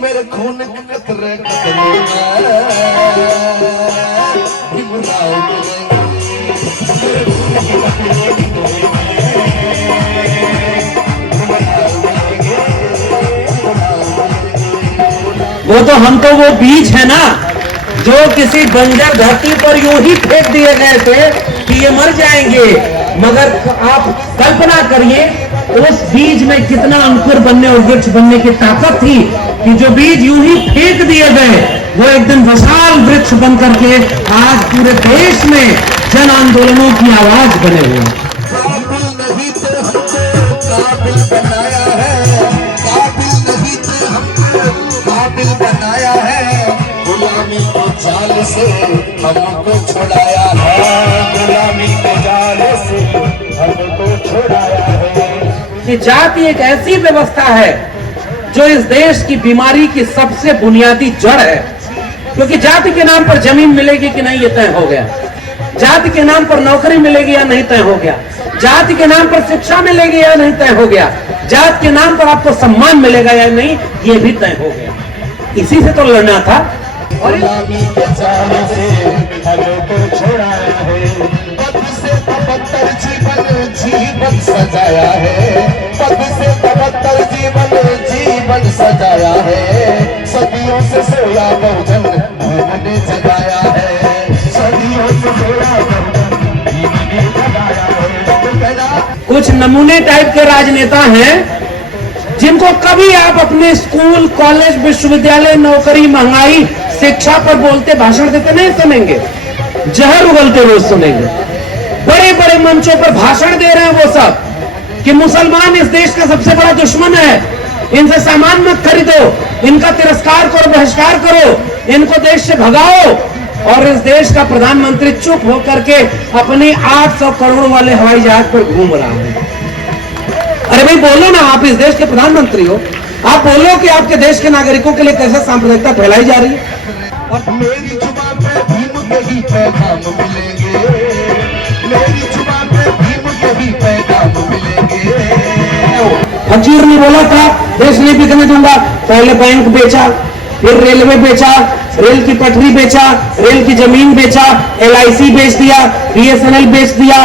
मेरे खून के कतरे कतरे भीमराव वो तो हम तो वो बीज है ना जो किसी बंजर धरती पर यूं ही फेंक दिए गए थे कि ये मर जाएंगे, मगर आप कल्पना करिए उस बीज में कितना अंकुर बनने और वृक्ष बनने की ताकत थी कि जो बीज यूं ही फेंक दिए गए वो एक दिन विशाल वृक्ष बन करके आज पूरे देश में जन आंदोलनों की आवाज बने हुए। काबिल नहीं थे हमको काबिल बनाया है, काबिल नहीं थे हमको काबिल बनाया है, गुलामी के जाल से हमको छुड़ाया है, गुलामी के जाल से हमको छुड़ाया है। कि जाति एक ऐसी व्यवस्था है जो इस देश की बीमारी की सबसे बुनियादी जड़ है, क्योंकि जाति के नाम पर जमीन मिलेगी कि नहीं ये तय हो गया, जाति के नाम पर नौकरी मिलेगी या नहीं तय हो गया, जाति के नाम पर शिक्षा मिलेगी या नहीं तय हो गया, जाति के नाम पर आपको सम्मान मिलेगा या नहीं ये भी तय हो गया। इसी से तो लड़ना था। और गुलामी के जाल से हमको छुड़ाया है, पद से पवित्र जीवन सजाया है, पद से पवित्र जीवन सजाया है, सदियों से सोया बहुजन हमने जगाया है, सदियों से सोया बहुजन हमने जगाया है। कुछ नमूने टाइप के राजनेता हैं जिनको कभी आप अपने स्कूल कॉलेज विश्वविद्यालय नौकरी महंगाई शिक्षा पर बोलते भाषण देते नहीं सुनेंगे, जहर उगलते रोज सुनेंगे। बड़े बड़े मंचों पर भाषण दे रहे हैं वो सब कि मुसलमान इस देश का सबसे बड़ा दुश्मन है, इनसे सामान मत खरीदो, इनका तिरस्कार करो, बहिष्कार करो, इनको देश से भगाओ। और इस देश का प्रधानमंत्री चुप होकर के अपनी 800 करोड़ वाले हवाई जहाज पर घूम रहा है। अरे भाई बोलो ना, आप इस देश के प्रधानमंत्री हो, आप बोलो कि आपके देश के नागरिकों के लिए कैसे सांप्रदायिकता फैलाई जा रही है। और मेरी जुबान पे भीम के ही पैगाम मिलेंगे, मेरी जुबान पे भीम के ही पैगाम मिलेंगे। फकीर ने बोला था देश नहीं बिकने दूंगा, पहले बैंक बेचा, फिर रेलवे बेचा, रेल की पटरी बेचा, रेल की जमीन बेचा, LIC बेच दिया, BSNL बेच दिया,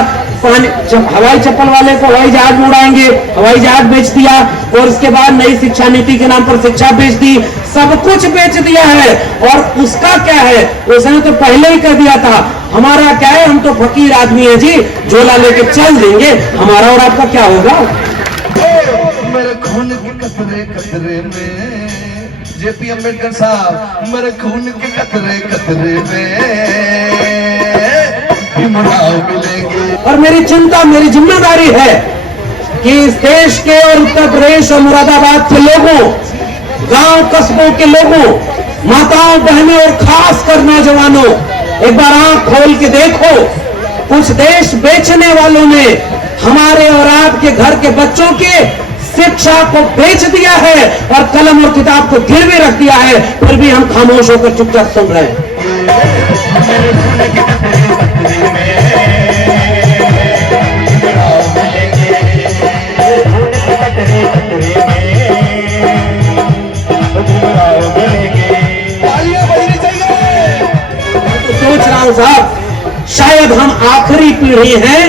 हवाई चप्पल वाले को हवाई जहाज में उड़ाएंगे, हवाई जहाज बेच दिया, और उसके बाद नई शिक्षा नीति के नाम पर शिक्षा बेच दी, सब कुछ बेच दिया है। और उसका क्या है, उसने तो पहले ही कह दिया था हमारा क्या है, हम तो फकीर आदमी है जी, झोला लेके चल देंगे, हमारा और आपका क्या होगा। मेरे खून के कतरे कतरे में JP अम्बेडकर साहब, मेरे खून के कतरे कतरे में भीमराव मिलेंगे। और मेरी चिंता, मेरी जिम्मेदारी है कि इस देश के और उत्तर प्रदेश और मुरादाबाद के लोगों, गांव कस्बों के लोगों, माताओं बहनों और खास कर नौजवानों, एक बार आंख खोल के देखो, कुछ देश बेचने वालों ने हमारे और आपके घर के बच्चों के शिक्षा को बेच दिया है और कलम और किताब को गिरवे रख दिया है, फिर भी हम खामोश होकर चुपचाप सुन रहे हैं। सोच रहा हूं साहब, शायद हम आखिरी पीढ़ी हैं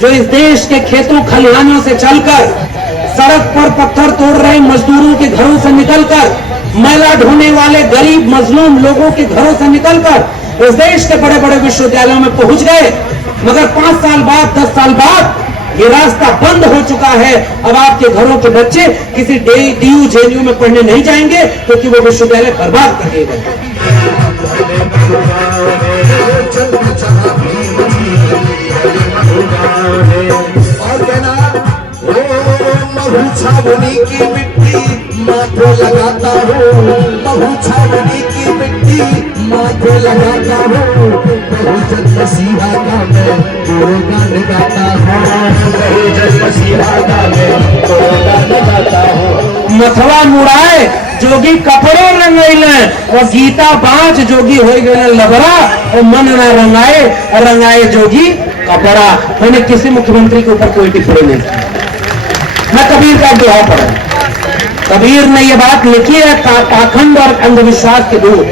जो इस देश के खेतों खलिहानों से चलकर, सड़क पर पत्थर तोड़ रहे मजदूरों के घरों से निकलकर, मैला ढोने वाले गरीब मजलूम लोगों के घरों से निकलकर इस देश के बड़े बड़े विश्वविद्यालयों में पहुंच गए, मगर 5 साल बाद 10 साल बाद ये रास्ता बंद हो चुका है। अब आपके घरों के बच्चे किसी DU JNU में पढ़ने नहीं जाएंगे क्योंकि वो विश्वविद्यालय बर्बाद कर दिए गए। छावनी की मिट्टी माथे लगाता हूँ, बहु छावनी की मिट्टी माथे लगाता हूँ, बहुजन मसीहा का मैं गुणगान गाता हूँ, बहुजन मसीहा का मैं गुणगान गाता हूँ। मथवा मुड़ाए जोगी कपड़ों रंगैले और गीता बाँच जोगी हो गए लबरा और मन न रंगाए रंगाए जोगी कपड़ा। मैंने किसी मुख्यमंत्री के ऊपर कोई टिप्पणी नहीं की, मैं कबीर का दोहा पढ़ा। कबीर ने यह बात लिखी है, पाखंड और अंधविश्वास के दूर।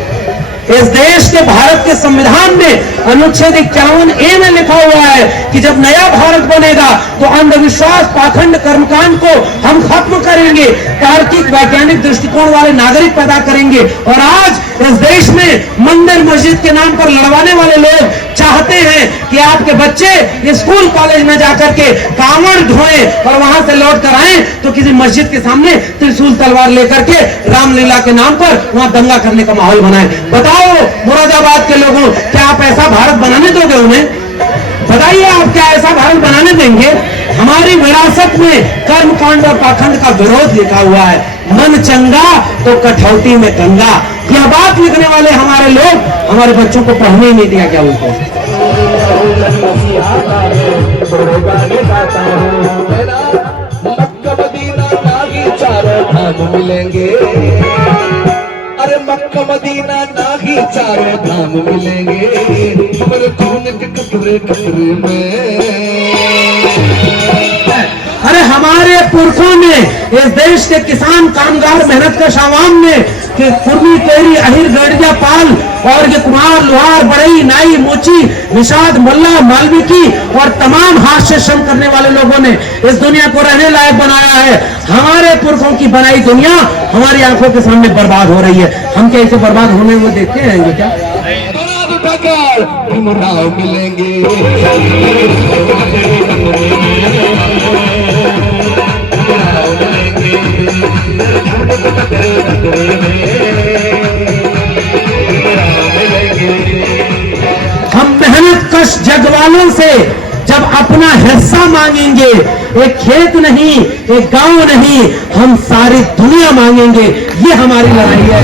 इस देश के भारत के संविधान में अनुच्छेद 51A में लिखा हुआ है कि जब नया भारत बनेगा तो अंधविश्वास, पाखंड, कर्मकांड को हम खत्म करेंगे, तार्किक वैज्ञानिक दृष्टिकोण वाले नागरिक पैदा करेंगे। और आज इस देश में मंदिर मस्जिद के नाम पर लड़वाने वाले लोग चाहते हैं कि आपके बच्चे स्कूल कॉलेज में जाकर के कांवड़ ढोएं और वहां से लौट कर आए तो किसी मस्जिद के सामने त्रिशूल तलवार लेकर के रामलीला के नाम पर वहां दंगा करने का माहौल बनाए। बताओ मुरादाबाद के लोगों, क्या आप ऐसा भारत बनाने दोगे उन्हें? बताइए, आप क्या ऐसा भारत बनाने देंगे? हमारी विरासत में कर्मकांड और पाखंड का विरोध लिखा हुआ है। मन चंगा तो कठौती में गंगा, यह बात लिखने वाले हमारे लोग हमारे बच्चों को पढ़ने ही नहीं दिया क्या उनको? मक्का मदीना नागी चारों धाम मिलेंगे, अरे मक्का मदीना नागी चारों धाम मिलेंगे, हमारे खून के कतरे कतरे में। अरे हमारे पुरखों ने, इस देश के किसान, कामगार, मेहनत का आवाम ने कि कुर्मी, तेरी, अहिर, गड़िया, पाल और ये कुम्हार, लोहार, बढ़ई, नाई, मोची, निषाद, मुल्ला, मालविकी और तमाम हाथ से श्रम करने वाले लोगों ने इस दुनिया को रहने लायक बनाया है। हमारे पुरखों की बनाई दुनिया हमारी आंखों के सामने बर्बाद हो रही है। हम क्या इसे बर्बाद होने में देखते रहेंगे क्या? इमरान मिलेंगे, हम मेहनत कश जग वालों से जब अपना हिस्सा मांगेंगे, एक खेत नहीं, एक गांव नहीं, हम सारी दुनिया मांगेंगे। ये हमारी लड़ाई है।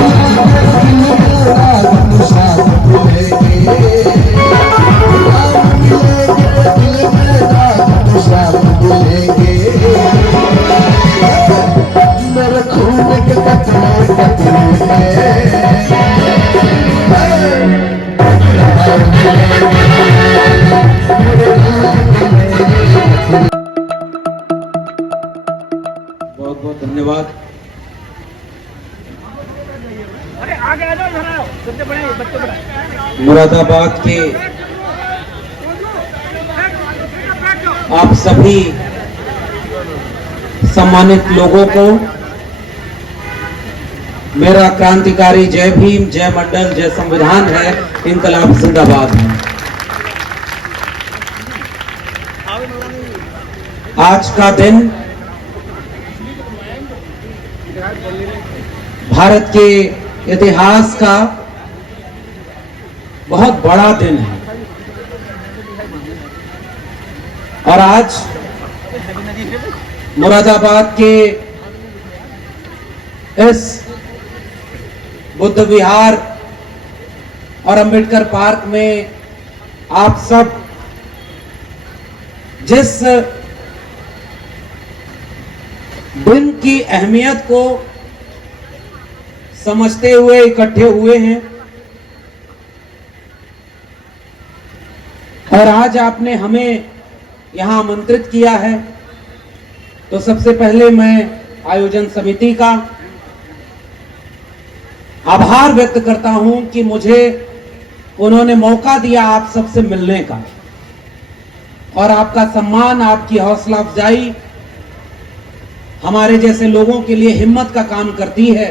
बहुत बहुत धन्यवाद। मुरादाबाद के आप सभी सम्मानित लोगों को मेरा क्रांतिकारी जय भीम, जय मंडल, जय संविधान है, इनकलाब जिंदाबाद है। आज का दिन भारत के इतिहास का बहुत बड़ा दिन है और आज मुरादाबाद के इस बुद्ध विहार और अंबेडकर पार्क में आप सब जिस दिन की अहमियत को समझते हुए इकट्ठे हुए हैं और आज आपने हमें यहां आमंत्रित किया है, तो सबसे पहले मैं आयोजन समिति का आभार व्यक्त करता हूं कि मुझे उन्होंने मौका दिया आप सबसे मिलने का और आपका सम्मान, आपकी हौसला अफजाई हमारे जैसे लोगों के लिए हिम्मत का काम करती है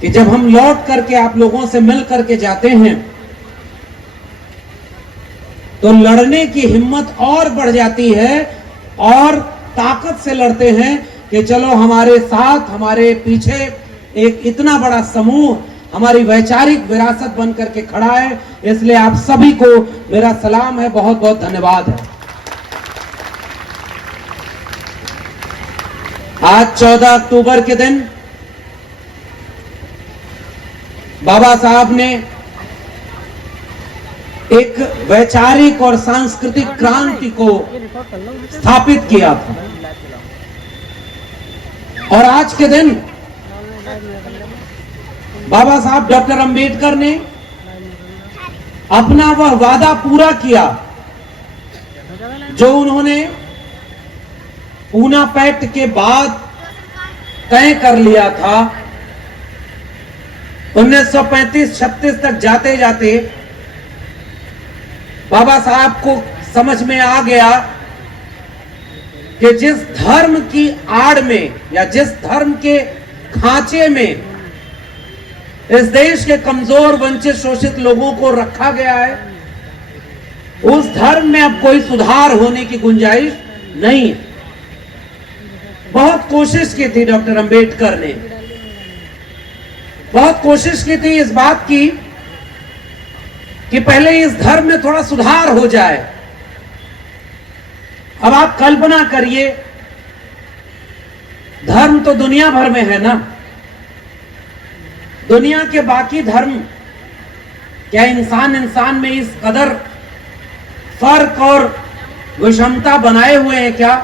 कि जब हम लौट करके आप लोगों से मिल करके जाते हैं तो लड़ने की हिम्मत और बढ़ जाती है और ताकत से लड़ते हैं कि चलो हमारे साथ, हमारे पीछे एक इतना बड़ा समूह हमारी वैचारिक विरासत बन करके खड़ा है। इसलिए आप सभी को मेरा सलाम है, बहुत बहुत धन्यवाद है। आज 14 अक्टूबर के दिन बाबा साहब ने एक वैचारिक और सांस्कृतिक क्रांति को स्थापित किया था और आज के दिन बाबा साहब डॉक्टर अंबेडकर ने अपना वह वादा पूरा किया जो उन्होंने पूना पैक्ट के बाद तय कर लिया था। 1935-36 तक जाते जाते बाबा साहब को समझ में आ गया कि जिस धर्म की आड़ में या जिस धर्म के खांचे में इस देश के कमजोर, वंचित, शोषित लोगों को रखा गया है, उस धर्म में अब कोई सुधार होने की गुंजाइश नहीं है। बहुत कोशिश की थी डॉक्टर अंबेडकर ने, बहुत कोशिश की थी इस बात की कि पहले इस धर्म में थोड़ा सुधार हो जाए। अब आप कल्पना करिए, धर्म तो दुनिया भर में है ना, दुनिया के बाकी धर्म क्या इंसान में इस कदर फर्क और विषमता बनाए हुए हैं क्या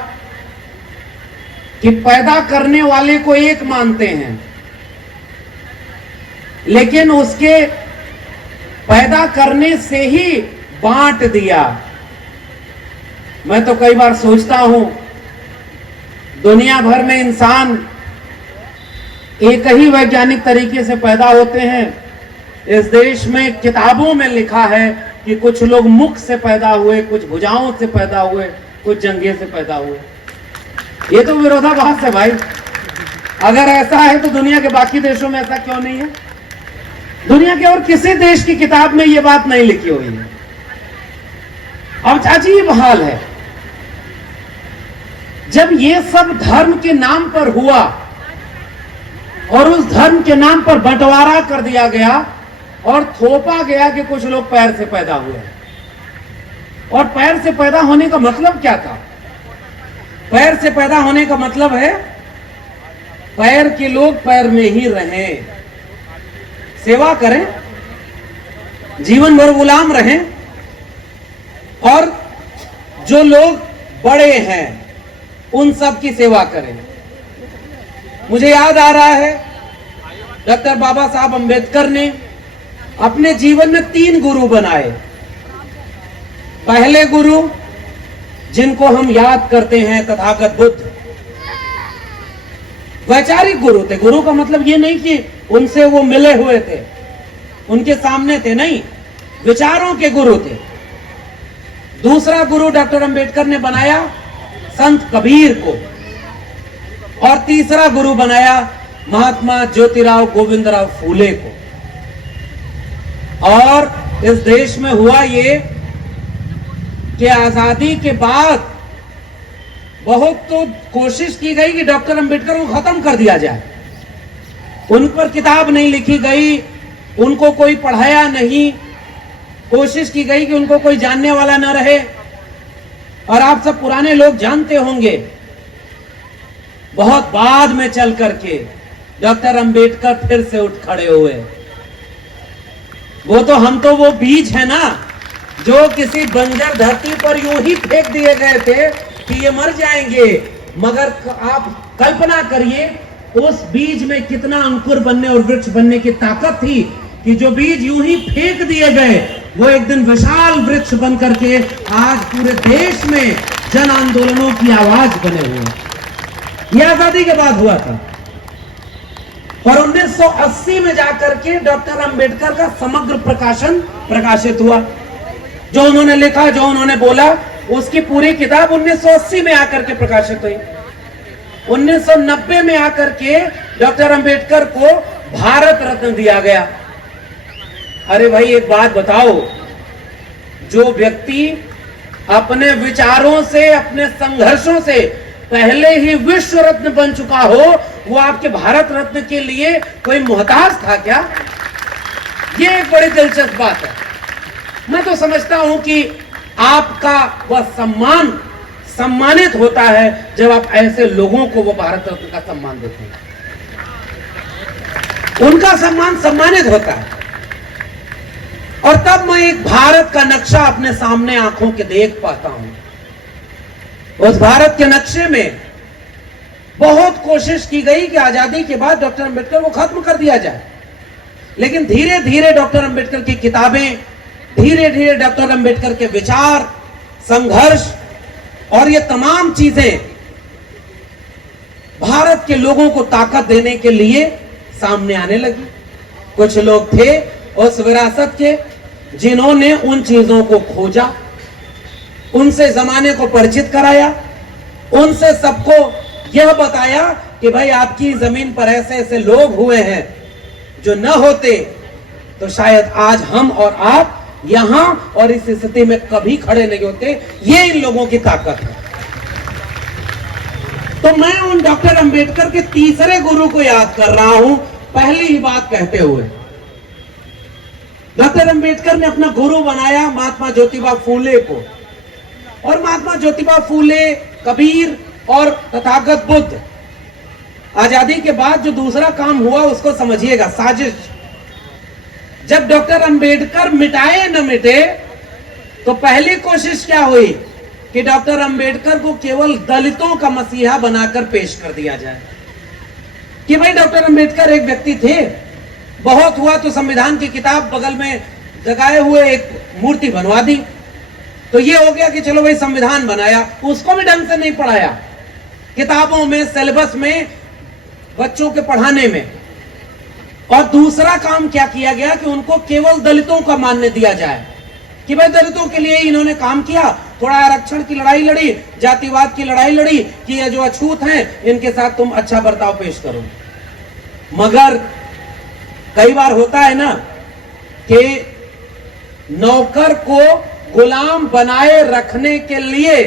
कि पैदा करने वाले को एक मानते हैं, लेकिन उसके पैदा करने से ही बांट दिया। मैं तो कई बार सोचता हूं, दुनिया भर में इंसान एक ही वैज्ञानिक तरीके से पैदा होते हैं। इस देश में किताबों में लिखा है कि कुछ लोग मुख से पैदा हुए, कुछ भुजाओं से पैदा हुए, कुछ जंघे से पैदा हुए। ये तो विरोधाभास है भाई। अगर ऐसा है तो दुनिया के बाकी देशों में ऐसा क्यों नहीं है? दुनिया के और किसी देश की किताब में यह बात नहीं लिखी हुई है। अब अजीब हाल है, जब ये सब धर्म के नाम पर हुआ और उस धर्म के नाम पर बंटवारा कर दिया गया और थोपा गया कि कुछ लोग पैर से पैदा हुए। और पैर से पैदा होने का मतलब क्या था? पैर से पैदा होने का मतलब है पैर के लोग पैर में ही रहें, सेवा करें, जीवन भर गुलाम रहें, और जो लोग बड़े हैं उन सब की सेवा करें। मुझे याद आ रहा है, डॉक्टर बाबा साहब अंबेडकर ने अपने जीवन में 3 गुरु बनाए। पहले गुरु जिनको हम याद करते हैं तथागत बुद्ध, वैचारिक गुरु थे। गुरु का मतलब ये नहीं कि उनसे वो मिले हुए थे, उनके सामने थे, नहीं, विचारों के गुरु थे। दूसरा गुरु डॉक्टर अंबेडकर ने बनाया संत कबीर को, और तीसरा गुरु बनाया महात्मा ज्योतिराव गोविंदराव फूले को। और इस देश में हुआ ये कि आजादी के बाद बहुत तो कोशिश की गई कि डॉक्टर अंबेडकर को खत्म कर दिया जाए। उन पर किताब नहीं लिखी गई, उनको कोई पढ़ाया नहीं, कोशिश की गई कि उनको कोई जानने वाला न रहे। और आप सब पुराने लोग जानते होंगे, बहुत बाद में चल करके डॉक्टर अंबेडकर फिर से उठ खड़े हुए। हम तो वो बीज है ना जो किसी बंजर धरती पर यूं ही फेंक दिए गए थे कि ये मर जाएंगे, मगर आप कल्पना करिए उस बीज में कितना अंकुर बनने और वृक्ष बनने की ताकत थी कि जो बीज यूं ही फेंक दिए गए वो एक दिन विशाल वृक्ष बन करके आज पूरे देश में जन आंदोलनों की आवाज बने हुए। यह आजादी के बाद हुआ था। और 1980 में जाकर के डॉक्टर अंबेडकर का समग्र प्रकाशन प्रकाशित हुआ। जो उन्होंने लिखा, जो उन्होंने बोला, उसकी पूरी किताब 1980 में आकर के प्रकाशित हुई। 1990 में आकर के डॉक्टर अंबेडकर को भारत रत्न दिया गया। अरे भाई एक बात बताओ, जो व्यक्ति अपने विचारों से, अपने संघर्षों से पहले ही विश्व रत्न बन चुका हो, वो आपके भारत रत्न के लिए कोई मोहताज था क्या? ये एक बड़ी दिलचस्प बात है। मैं तो समझता हूं कि आपका वह सम्मान सम्मानित होता है जब आप ऐसे लोगों को वो भारत रत्न का सम्मान देते हैं, उनका सम्मान सम्मानित होता है। और तब मैं एक भारत का नक्शा अपने सामने आंखों के देख पाता हूं। उस भारत के नक्शे में बहुत कोशिश की गई कि आजादी के बाद डॉक्टर अंबेडकर को खत्म कर दिया जाए, लेकिन धीरे धीरे डॉक्टर अंबेडकर की किताबें, धीरे धीरे डॉक्टर अंबेडकर के विचार, संघर्ष और ये तमाम चीजें भारत के लोगों को ताकत देने के लिए सामने आने लगी। कुछ लोग थे उस विरासत के जिन्होंने उन चीजों को खोजा, उनसे जमाने को परिचित कराया, उनसे सबको यह बताया कि भाई आपकी जमीन पर ऐसे ऐसे लोग हुए हैं जो न होते तो शायद आज हम और आप यहां और इस स्थिति में कभी खड़े नहीं होते। ये इन लोगों की ताकत है। तो मैं उन डॉक्टर अंबेडकर के तीसरे गुरु को याद कर रहा हूं, पहली ही बात कहते हुए। डॉक्टर अंबेडकर ने अपना गुरु बनाया महात्मा ज्योतिबा फूले को, और महात्मा ज्योतिबा फूले, कबीर और तथागत बुद्ध। आजादी के बाद जो दूसरा काम हुआ उसको समझिएगा, साजिश। जब डॉक्टर अंबेडकर मिटाए न मिटे तो पहली कोशिश क्या हुई कि डॉक्टर अंबेडकर को केवल दलितों का मसीहा बनाकर पेश कर दिया जाए कि भाई डॉक्टर अंबेडकर एक व्यक्ति थे। बहुत हुआ तो संविधान की किताब बगल में जगाए हुए एक मूर्ति बनवा दी, तो ये हो गया कि चलो भाई संविधान बनाया, उसको भी ढंग से नहीं पढ़ाया, किताबों में, सिलेबस में, बच्चों के पढ़ाने में। और दूसरा काम क्या किया गया कि उनको केवल दलितों का मान्य दिया जाए कि भाई दलितों के लिए ही इन्होंने काम किया, थोड़ा आरक्षण की लड़ाई लड़ी, जातिवाद की लड़ाई लड़ी कि ये जो अछूत हैं इनके साथ तुम अच्छा बर्ताव पेश करो। मगर कई बार होता है ना कि नौकर को गुलाम बनाए रखने के लिए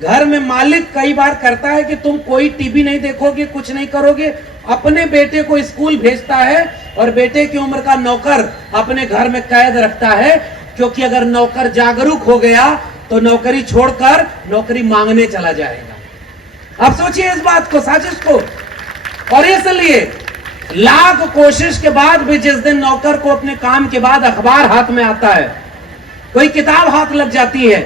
घर में मालिक कई बार करता है कि तुम कोई टीवी नहीं देखोगे, कुछ नहीं करोगे। अपने बेटे को स्कूल भेजता है और बेटे की उम्र का नौकर अपने घर में कैद रखता है, क्योंकि अगर नौकर जागरूक हो गया तो नौकरी छोड़कर नौकरी मांगने चला जाएगा। अब सोचिए इस बात को, साजिश को। और इसलिए लाख कोशिश के बाद भी जिस दिन नौकर को अपने काम के बाद अखबार हाथ में आता है, कोई किताब हाथ लग जाती है,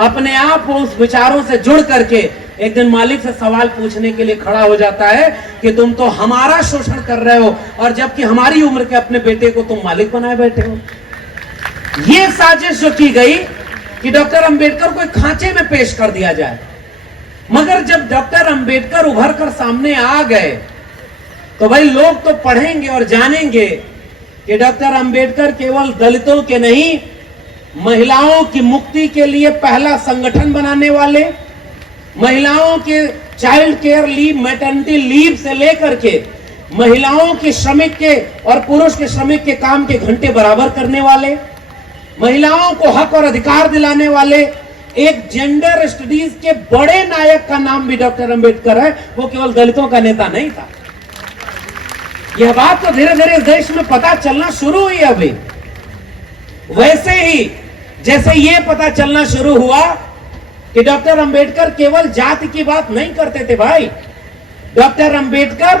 अपने आप वो उस विचारों से जुड़ करके एक दिन मालिक से सवाल पूछने के लिए खड़ा हो जाता है कि तुम तो हमारा शोषण कर रहे हो, और जबकि हमारी उम्र के अपने बेटे को तुम मालिक बनाए बैठे हो। ये साजिश जो की गई कि डॉक्टर अंबेडकर को एक खांचे में पेश कर दिया जाए। मगर जब डॉक्टर अंबेडकर उभर कर सामने आ गए तो भाई लोग तो पढ़ेंगे और जानेंगे कि डॉक्टर अंबेडकर केवल दलितों के नहीं, महिलाओं की मुक्ति के लिए पहला संगठन बनाने वाले, महिलाओं के child care leave, maternity leave से लेकर के महिलाओं के श्रमिक के और पुरुष के श्रमिक के काम के घंटे बराबर करने वाले, महिलाओं को हक और अधिकार दिलाने वाले एक जेंडर स्टडीज के बड़े नायक का नाम भी डॉक्टर अंबेडकर है। वो केवल दलितों का नेता नहीं था। यह बात तो धीरे धीरे देश में पता चलना शुरू हुई अभी। वैसे ही जैसे ये पता चलना शुरू हुआ कि डॉक्टर अंबेडकर केवल जाति की बात नहीं करते थे भाई। डॉक्टर अंबेडकर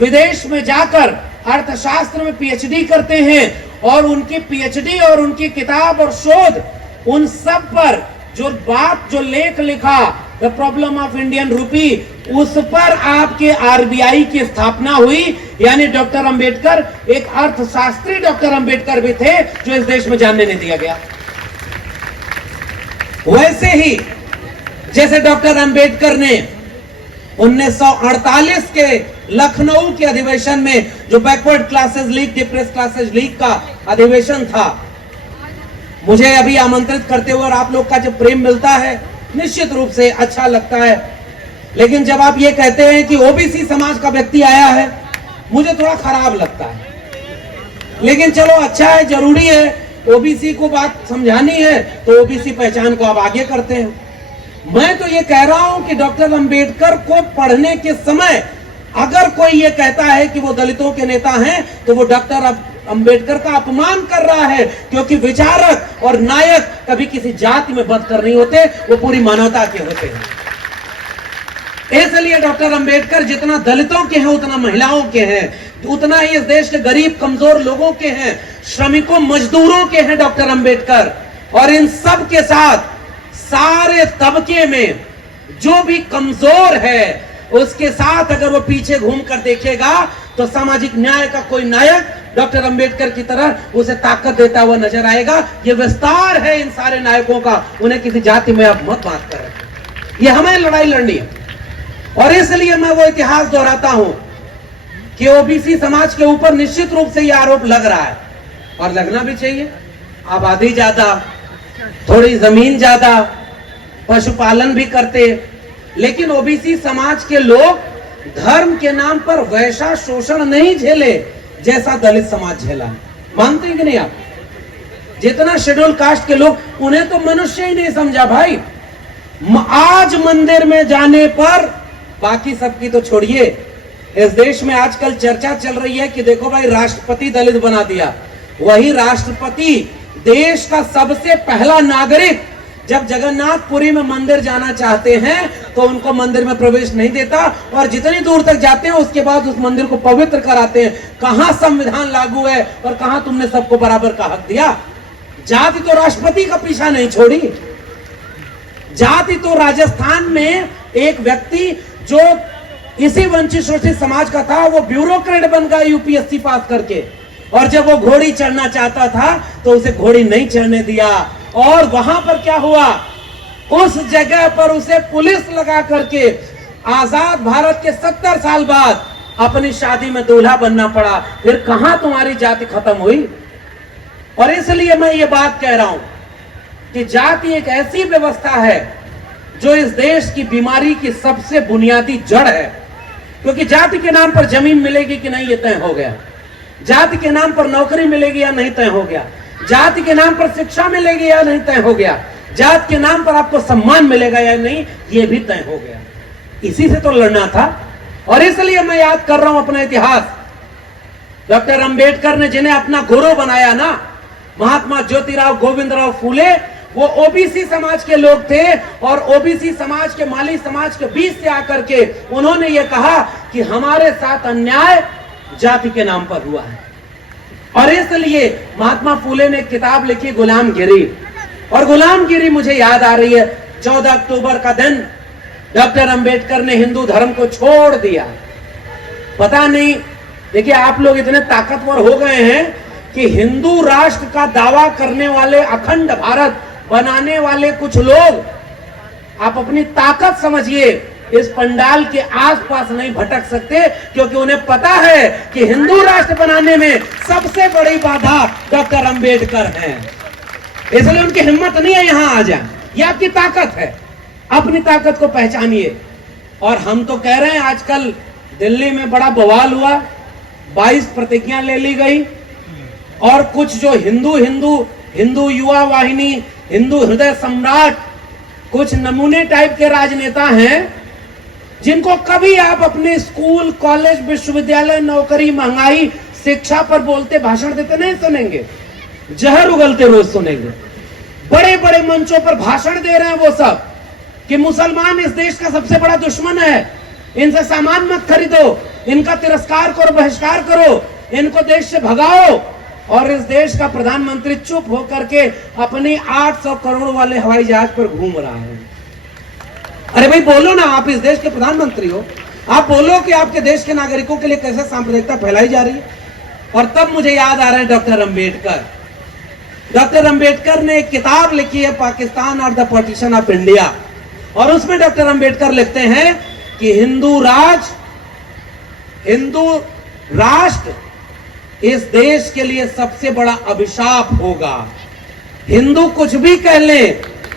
विदेश में जाकर अर्थशास्त्र में पीएचडी करते हैं, और उनकी पीएचडी और उनकी किताब और शोध, उन सब पर जो लेख लिखा, the problem of Indian rupee, उस पर आपके आरबीआई की स्थापना हुई। यानी डॉक्टर अंबेडकर एक अर्थशास्त्री डॉक्टर अंबेडकर भी थे जो इस देश में जानने नहीं दिया गया। वैसे ही जैसे डॉक्टर अंबेडकर ने 1948 के लखनऊ के अधिवेशन में, जो backward classes league, depress classes league का अधिवेशन था, मुझे अभी आमंत्रित करते हुए और आप लोग का जब प्रेम मिलता है निश्चित रूप से अच्छा लगता है। लेकिन जब आप ये कहते हैं कि ओबीसी समाज का व्यक्ति आया है, मुझे थोड़ा खराब लगता है। लेकिन चलो अच्छा है, जरूरी है, ओबीसी को बात समझानी है तो ओबीसी पहचान को आप आगे करते हैं। मैं तो ये कह रहा हूं कि डॉक्टर अंबेडकर को पढ़ने के समय अगर कोई ये कहता है कि वो दलितों के नेता हैं तो वो डॉक्टर अंबेडकर का अपमान कर रहा है, क्योंकि विचारक और नायक कभी किसी जाति में बदकर नहीं होते, वो पूरी मानवता के होते हैं। इसलिए डॉक्टर अंबेडकर जितना दलितों के हैं उतना महिलाओं के हैं, उतना ही इस देश के गरीब कमजोर लोगों के हैं, श्रमिकों मजदूरों के हैं डॉक्टर अंबेडकर। और इन सब के साथ सारे तबके में जो भी कमजोर है उसके साथ अगर वो पीछे घूमकर देखेगा तो सामाजिक न्याय का कोई नायक डॉक्टर अंबेडकर की तरह उसे ताकत देता हुआ नजर आएगा। ये विस्तार है इन सारे नायकों का, उन्हें किसी जाति में आप मत बात कर रहे, ये हमें लड़ाई लड़नी है। और इसलिए मैं वो इतिहास दोहराता हूं कि ओबीसी समाज के ऊपर निश्चित रूप से यह आरोप लग रहा है और लगना भी चाहिए। आबादी ज्यादा, थोड़ी जमीन ज्यादा, पशुपालन भी करते, लेकिन ओबीसी समाज के लोग धर्म के नाम पर वैसा शोषण नहीं झेले जैसा दलित समाज झेला। मानते हैं कि नहीं आप? जितना शेड्यूल कास्ट के लोग, उन्हें तो मनुष्य ही नहीं समझा भाई। आज मंदिर में जाने पर, बाकी सबकी तो छोड़िए, इस देश में आजकल चर्चा चल रही है कि देखो भाई राष्ट्रपति दलित बना दिया। वही राष्ट्रपति देश का सबसे पहला नागरिक जब जगन्नाथपुरी में मंदिर जाना चाहते हैं तो उनको मंदिर में प्रवेश नहीं देता और जितनी दूर तक जाते हैं उसके बाद उस मंदिर को पवित्र कराते हैं। कहां संविधान लागू है और कहां तुमने सबको बराबर का हक दिया? जाति तो राष्ट्रपति का पीछा नहीं छोड़ी। जाति तो राजस्थान में एक व्यक्ति जो इसी वंचित शोषित समाज का था, वो ब्यूरोक्रेट बन गया यूपीएससी पास करके, और जब वो घोड़ी चढ़ना चाहता था तो उसे घोड़ी नहीं चढ़ने दिया। और वहां पर क्या हुआ, उस जगह पर उसे पुलिस लगा करके आजाद भारत के 70 साल बाद अपनी शादी में दूल्हा बनना पड़ा। फिर कहां तुम्हारी जाति खत्म हुई? और इसलिए मैं ये बात कह रहा हूं कि जाति एक ऐसी व्यवस्था है जो इस देश की बीमारी की सबसे बुनियादी जड़ है। क्योंकि जाति के नाम पर जमीन मिलेगी कि नहीं ये तय हो गया, जाति के नाम पर नौकरी मिलेगी या नहीं तय हो गया, जाति के नाम पर शिक्षा मिलेगी या नहीं तय हो गया, जाति के नाम पर आपको सम्मान मिलेगा या नहीं ये भी तय हो गया। इसी से तो लड़ना था। और इसलिए मैं याद कर रहा हूं अपना इतिहास। डॉक्टर अंबेडकर ने जिन्हें अपना गुरु बनाया ना, महात्मा ज्योतिराव गोविंदराव फूले, वो ओबीसी समाज के लोग थे और ओबीसी समाज के, माली समाज के बीच से आकर के उन्होंने ये कहा कि हमारे साथ अन्याय जाति के नाम पर हुआ है। और इसलिए महात्मा फूले ने एक किताब लिखी गुलामगिरी, और गुलामगिरी मुझे याद आ रही है 14 अक्टूबर का दिन डॉक्टर अंबेडकर ने हिंदू धर्म को छोड़ दिया। पता नहीं, देखिए आप लोग इतने ताकतवर हो गए हैं कि हिंदू राष्ट्र का दावा करने वाले, अखंड भारत बनाने वाले कुछ लोग, आप अपनी ताकत समझिए, इस पंडाल के आसपास नहीं भटक सकते, क्योंकि उन्हें पता है कि हिंदू राष्ट्र बनाने में सबसे बड़ी बाधा डॉक्टर अंबेडकर हैं। इसलिए उनकी हिम्मत नहीं है यहां आ जाए। यह आपकी ताकत है, अपनी ताकत को पहचानिए। और हम तो कह रहे हैं, आजकल दिल्ली में बड़ा बवाल हुआ, 22 प्रतिज्ञा ले ली गई, और कुछ जो हिंदू युवा वाहिनी, हिंदू हृदय सम्राट, कुछ नमूने टाइप के राजनेता हैं जिनको कभी आप अपने स्कूल, कॉलेज, विश्वविद्यालय, नौकरी, महंगाई, शिक्षा पर बोलते, भाषण देते नहीं सुनेंगे, जहर उगलते रोज सुनेंगे। बड़े बड़े मंचों पर भाषण दे रहे हैं वो सब कि मुसलमान इस देश का सबसे बड़ा दुश्मन है, इनसे सामान मत खरीदो, इनका तिरस्कार करो, बहिष्कार करो, इनको देश से भगाओ। और इस देश का प्रधानमंत्री चुप होकर के अपनी 800 करोड़ वाले हवाई जहाज पर घूम रहा है। अरे भाई बोलो ना, आप इस देश के प्रधानमंत्री हो, आप बोलो कि आपके देश के नागरिकों के लिए कैसे सांप्रदायिकता फैलाई जा रही है। और तब मुझे याद आ रहा है डॉक्टर अंबेडकर। डॉक्टर अंबेडकर ने एक किताब लिखी है, पाकिस्तान और द पार्टीशन ऑफ इंडिया, और उसमें डॉक्टर अंबेडकर लिखते हैं कि हिंदू राष्ट्र इस देश के लिए सबसे बड़ा अभिशाप होगा। हिंदू कुछ भी कह ले,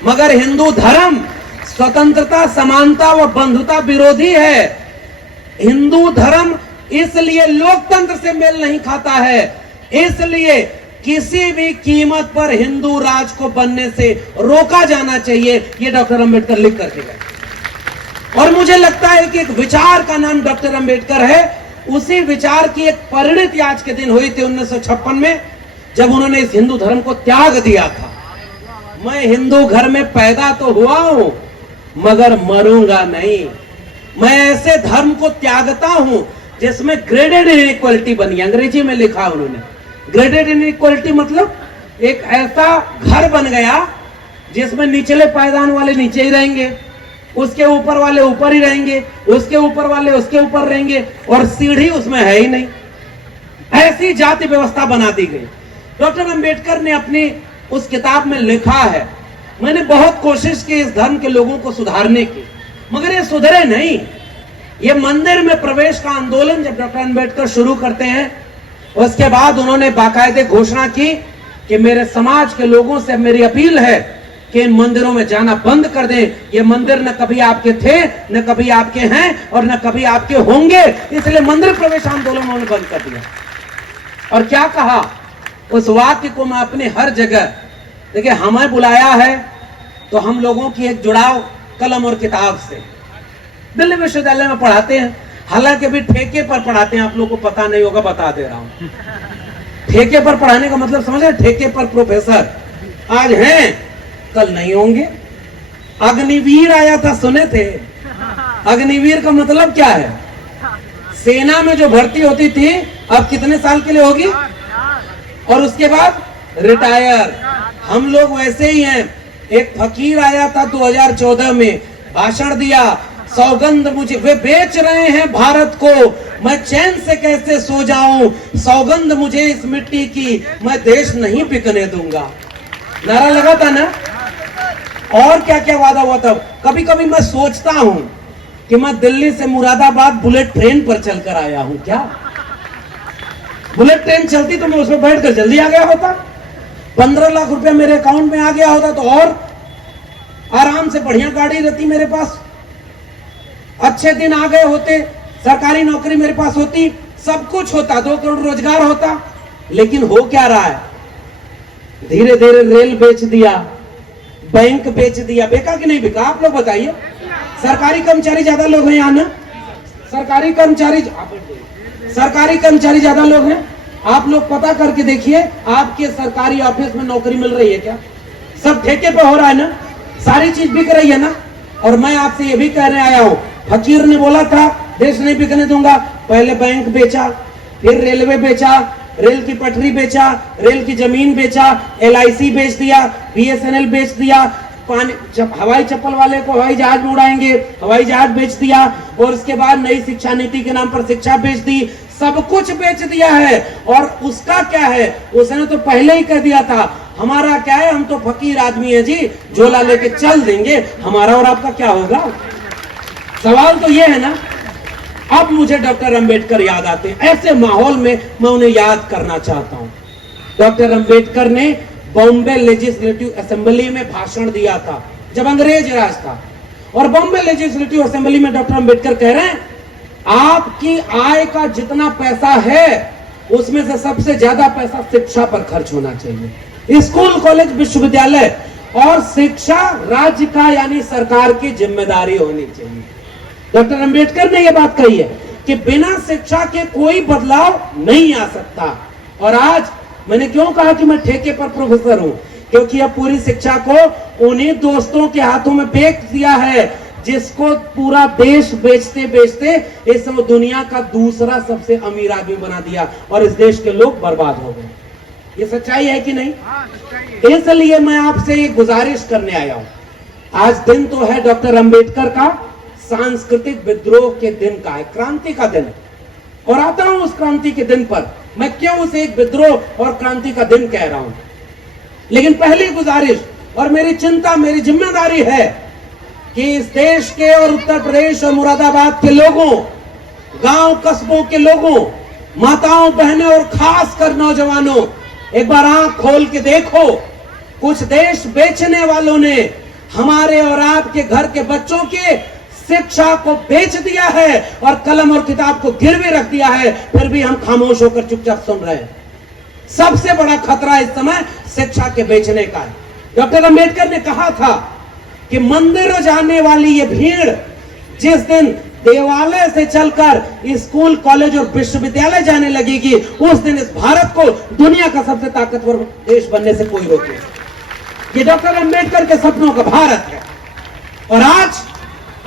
मगर हिंदू धर्म स्वतंत्रता, समानता व बंधुता विरोधी है। हिंदू धर्म इसलिए लोकतंत्र से मेल नहीं खाता है, इसलिए किसी भी कीमत पर हिंदू राज को बनने से रोका जाना चाहिए। ये डॉक्टर अंबेडकर लिख करके गए। और मुझे लगता है कि एक विचार का नाम डॉक्टर अंबेडकर है। उसी विचार की एक परिणति आज के दिन हुई थी 1956 में, जब उन्होंने इस हिंदू धर्म को त्याग दिया था। मैं हिंदू घर में पैदा तो हुआ हूं, मगर मरूंगा नहीं। मैं ऐसे धर्म को त्यागता हूं जिसमें ग्रेडेड इनइक्वालिटी बनी। अंग्रेजी में लिखा उन्होंने, ग्रेडेड इनइक्वालिटी मतलब एक ऐसा घर बन गया जिसमें निचले पायदान वाले नीचे ही रहेंगे, उसके ऊपर वाले ऊपर ही रहेंगे, उसके ऊपर वाले उसके ऊपर रहेंगे, और सीढ़ी उसमें है ही नहीं। ऐसी जाति व्यवस्था बना दी गई। डॉक्टर अंबेडकर ने अपनी उस किताब में लिखा है, मैंने बहुत कोशिश की इस धर्म के लोगों को सुधारने की, मगर ये सुधरे नहीं। ये मंदिर में प्रवेश का आंदोलन जब डॉक्टर अंबेडकर शुरू करते हैं, उसके बाद उन्होंने बाकायदे घोषणा की कि मेरे समाज के लोगों से मेरी अपील है कि इन मंदिरों में जाना बंद कर दें। ये मंदिर न कभी आपके थे, न कभी आपके हैं और न कभी आपके होंगे, इसलिए मंदिर प्रवेश आंदोलन उन्होंने बंद कर दिया। और क्या कहा, उस वाक्य को मैं अपने हर जगह, देखिए हमें बुलाया है तो हम लोगों की एक जुड़ाव कलम और किताब से, दिल्ली विश्वविद्यालय में पढ़ाते हैं, हालांकि अभी ठेके पर पढ़ाते हैं, आप लोगों को पता नहीं होगा, बता दे रहा हूं। ठेके पर पढ़ाने का मतलब समझ रहे, ठेके पर प्रोफेसर आज हैं, कल नहीं होंगे। अग्निवीर आया था, सुने थे? अग्निवीर का मतलब क्या है? सेना में जो भर्ती होती थी, अब कितने साल के लिए होगी और उसके बाद रिटायर। हम लोग वैसे ही हैं। एक फकीर आया था 2014 में, भाषण दिया, सौगंध मुझे, वे बेच रहे हैं भारत को, मैं चैन से कैसे सो जाऊं, सौगंध मुझे इस मिट्टी की, मैं देश नहीं बिकने दूंगा। नारा लगा था ना। और क्या क्या वादा हुआ था। कभी कभी मैं सोचता हूं कि मैं दिल्ली से मुरादाबाद बुलेट ट्रेन पर चलकर आया हूं। क्या बुलेट ट्रेन चलती तो मैं उसमें बैठकर जल्दी आ गया होता, 15 लाख रुपया मेरे अकाउंट में आ गया होता, तो और आराम से बढ़िया गाड़ी रहती मेरे पास, अच्छे दिन आ गए होते, सरकारी नौकरी मेरे पास होती, सब कुछ होता, 2 करोड़ रोजगार होता। लेकिन हो क्या रहा है, धीरे धीरे रेल बेच दिया, बैंक बेच दिया। बेका कि नहीं बिका, आप लोग बताइए। सरकारी कर्मचारी ज्यादा लोग हैं यहाँ ना, सरकारी कर्मचारी ज्यादा लोग हैं। आप लोग पता करके देखिए, आपके सरकारी ऑफिस में नौकरी मिल रही है क्या? सब ठेके पे हो रहा है ना, सारी चीज बिक रही है ना। और मैं आपसे ये भी कहने आया हूं, फकीर ने बोला था देश नहीं बिकने दूंगा, पहले बैंक बेचा, फिर रेलवे बेचा, रेल की पटरी बेचा, रेल की जमीन बेचा, LIC बेच दिया, BSNL बेच दिया, पानी हवाई चप्पल वाले को हवाई जहाज में उड़ाएंगे, हवाई जहाज बेच दिया, और उसके बाद नई शिक्षा नीति के नाम पर शिक्षा बेच दी, सब कुछ बेच दिया है। और उसका क्या है, उसने तो पहले ही कह दिया था, हमारा क्या है, हम तो फकीर आदमी है जी, झोला लेके चल देंगे, हमारा और आपका क्या होगा। सवाल तो ये है ना। अब मुझे डॉक्टर अंबेडकर याद आते हैं, ऐसे माहौल में मैं उन्हें याद करना चाहता हूं। डॉक्टर अंबेडकर ने बॉम्बे लेजिस्लेटिव असेंबली में भाषण दिया था जब अंग्रेज राज था, और बॉम्बे लेजिस्लेटिव असेंबली में डॉक्टर अंबेडकर कह रहे हैं, आपकी आय का जितना पैसा है उसमें से सबसे ज्यादा पैसा शिक्षा पर खर्च होना चाहिए। स्कूल, कॉलेज, विश्वविद्यालय और शिक्षा राज्य का यानी सरकार की जिम्मेदारी होनी चाहिए। डॉक्टर अंबेडकर ने यह बात कही है कि बिना शिक्षा के कोई बदलाव नहीं आ सकता। और आज मैंने क्यों कहा कि मैं ठेके पर प्रोफेसर हूं, क्योंकि अब पूरी शिक्षा को उन्हीं दोस्तों के हाथों में बेच दिया है जिसको पूरा देश बेचते बेचते इस समय दुनिया का दूसरा सबसे अमीर आदमी बना दिया, और इस देश के लोग बर्बाद हो गए। ये सच्चाई है कि नहीं? इसलिए मैं आपसे एक गुजारिश करने आया हूं। आज दिन तो है डॉक्टर अंबेडकर का सांस्कृतिक विद्रोह के दिन का है, क्रांति का दिन है, और आता हूं उस क्रांति के दिन पर मैं क्यों उसे एक विद्रोह और क्रांति का दिन कह रहा हूं। लेकिन पहली गुजारिश और मेरी चिंता, मेरी जिम्मेदारी है कि इस देश के और उत्तर प्रदेश और मुरादाबाद के लोगों, गांव कस्बों के लोगों, माताओं, बहनों और खास कर नौजवानों, एक बार आंख खोल के देखो, कुछ देश बेचने वालों ने हमारे और आपके घर के बच्चों के शिक्षा को बेच दिया है और कलम और किताब को गिरवे रख दिया है, फिर भी हम खामोश होकर चुपचाप सुन रहे हैं। सबसे बड़ा खतरा इस समय शिक्षा के बेचने का है। डॉक्टर अंबेडकर ने कहा था कि मंदिर जाने वाली ये भीड़ जिस दिन देवालय से चलकर स्कूल, कॉलेज और विश्वविद्यालय जाने लगेगी, उस दिन इस भारत को दुनिया का सबसे ताकतवर देश बनने से कोई रोके। ये डॉक्टर अंबेडकर के सपनों का भारत है, और आज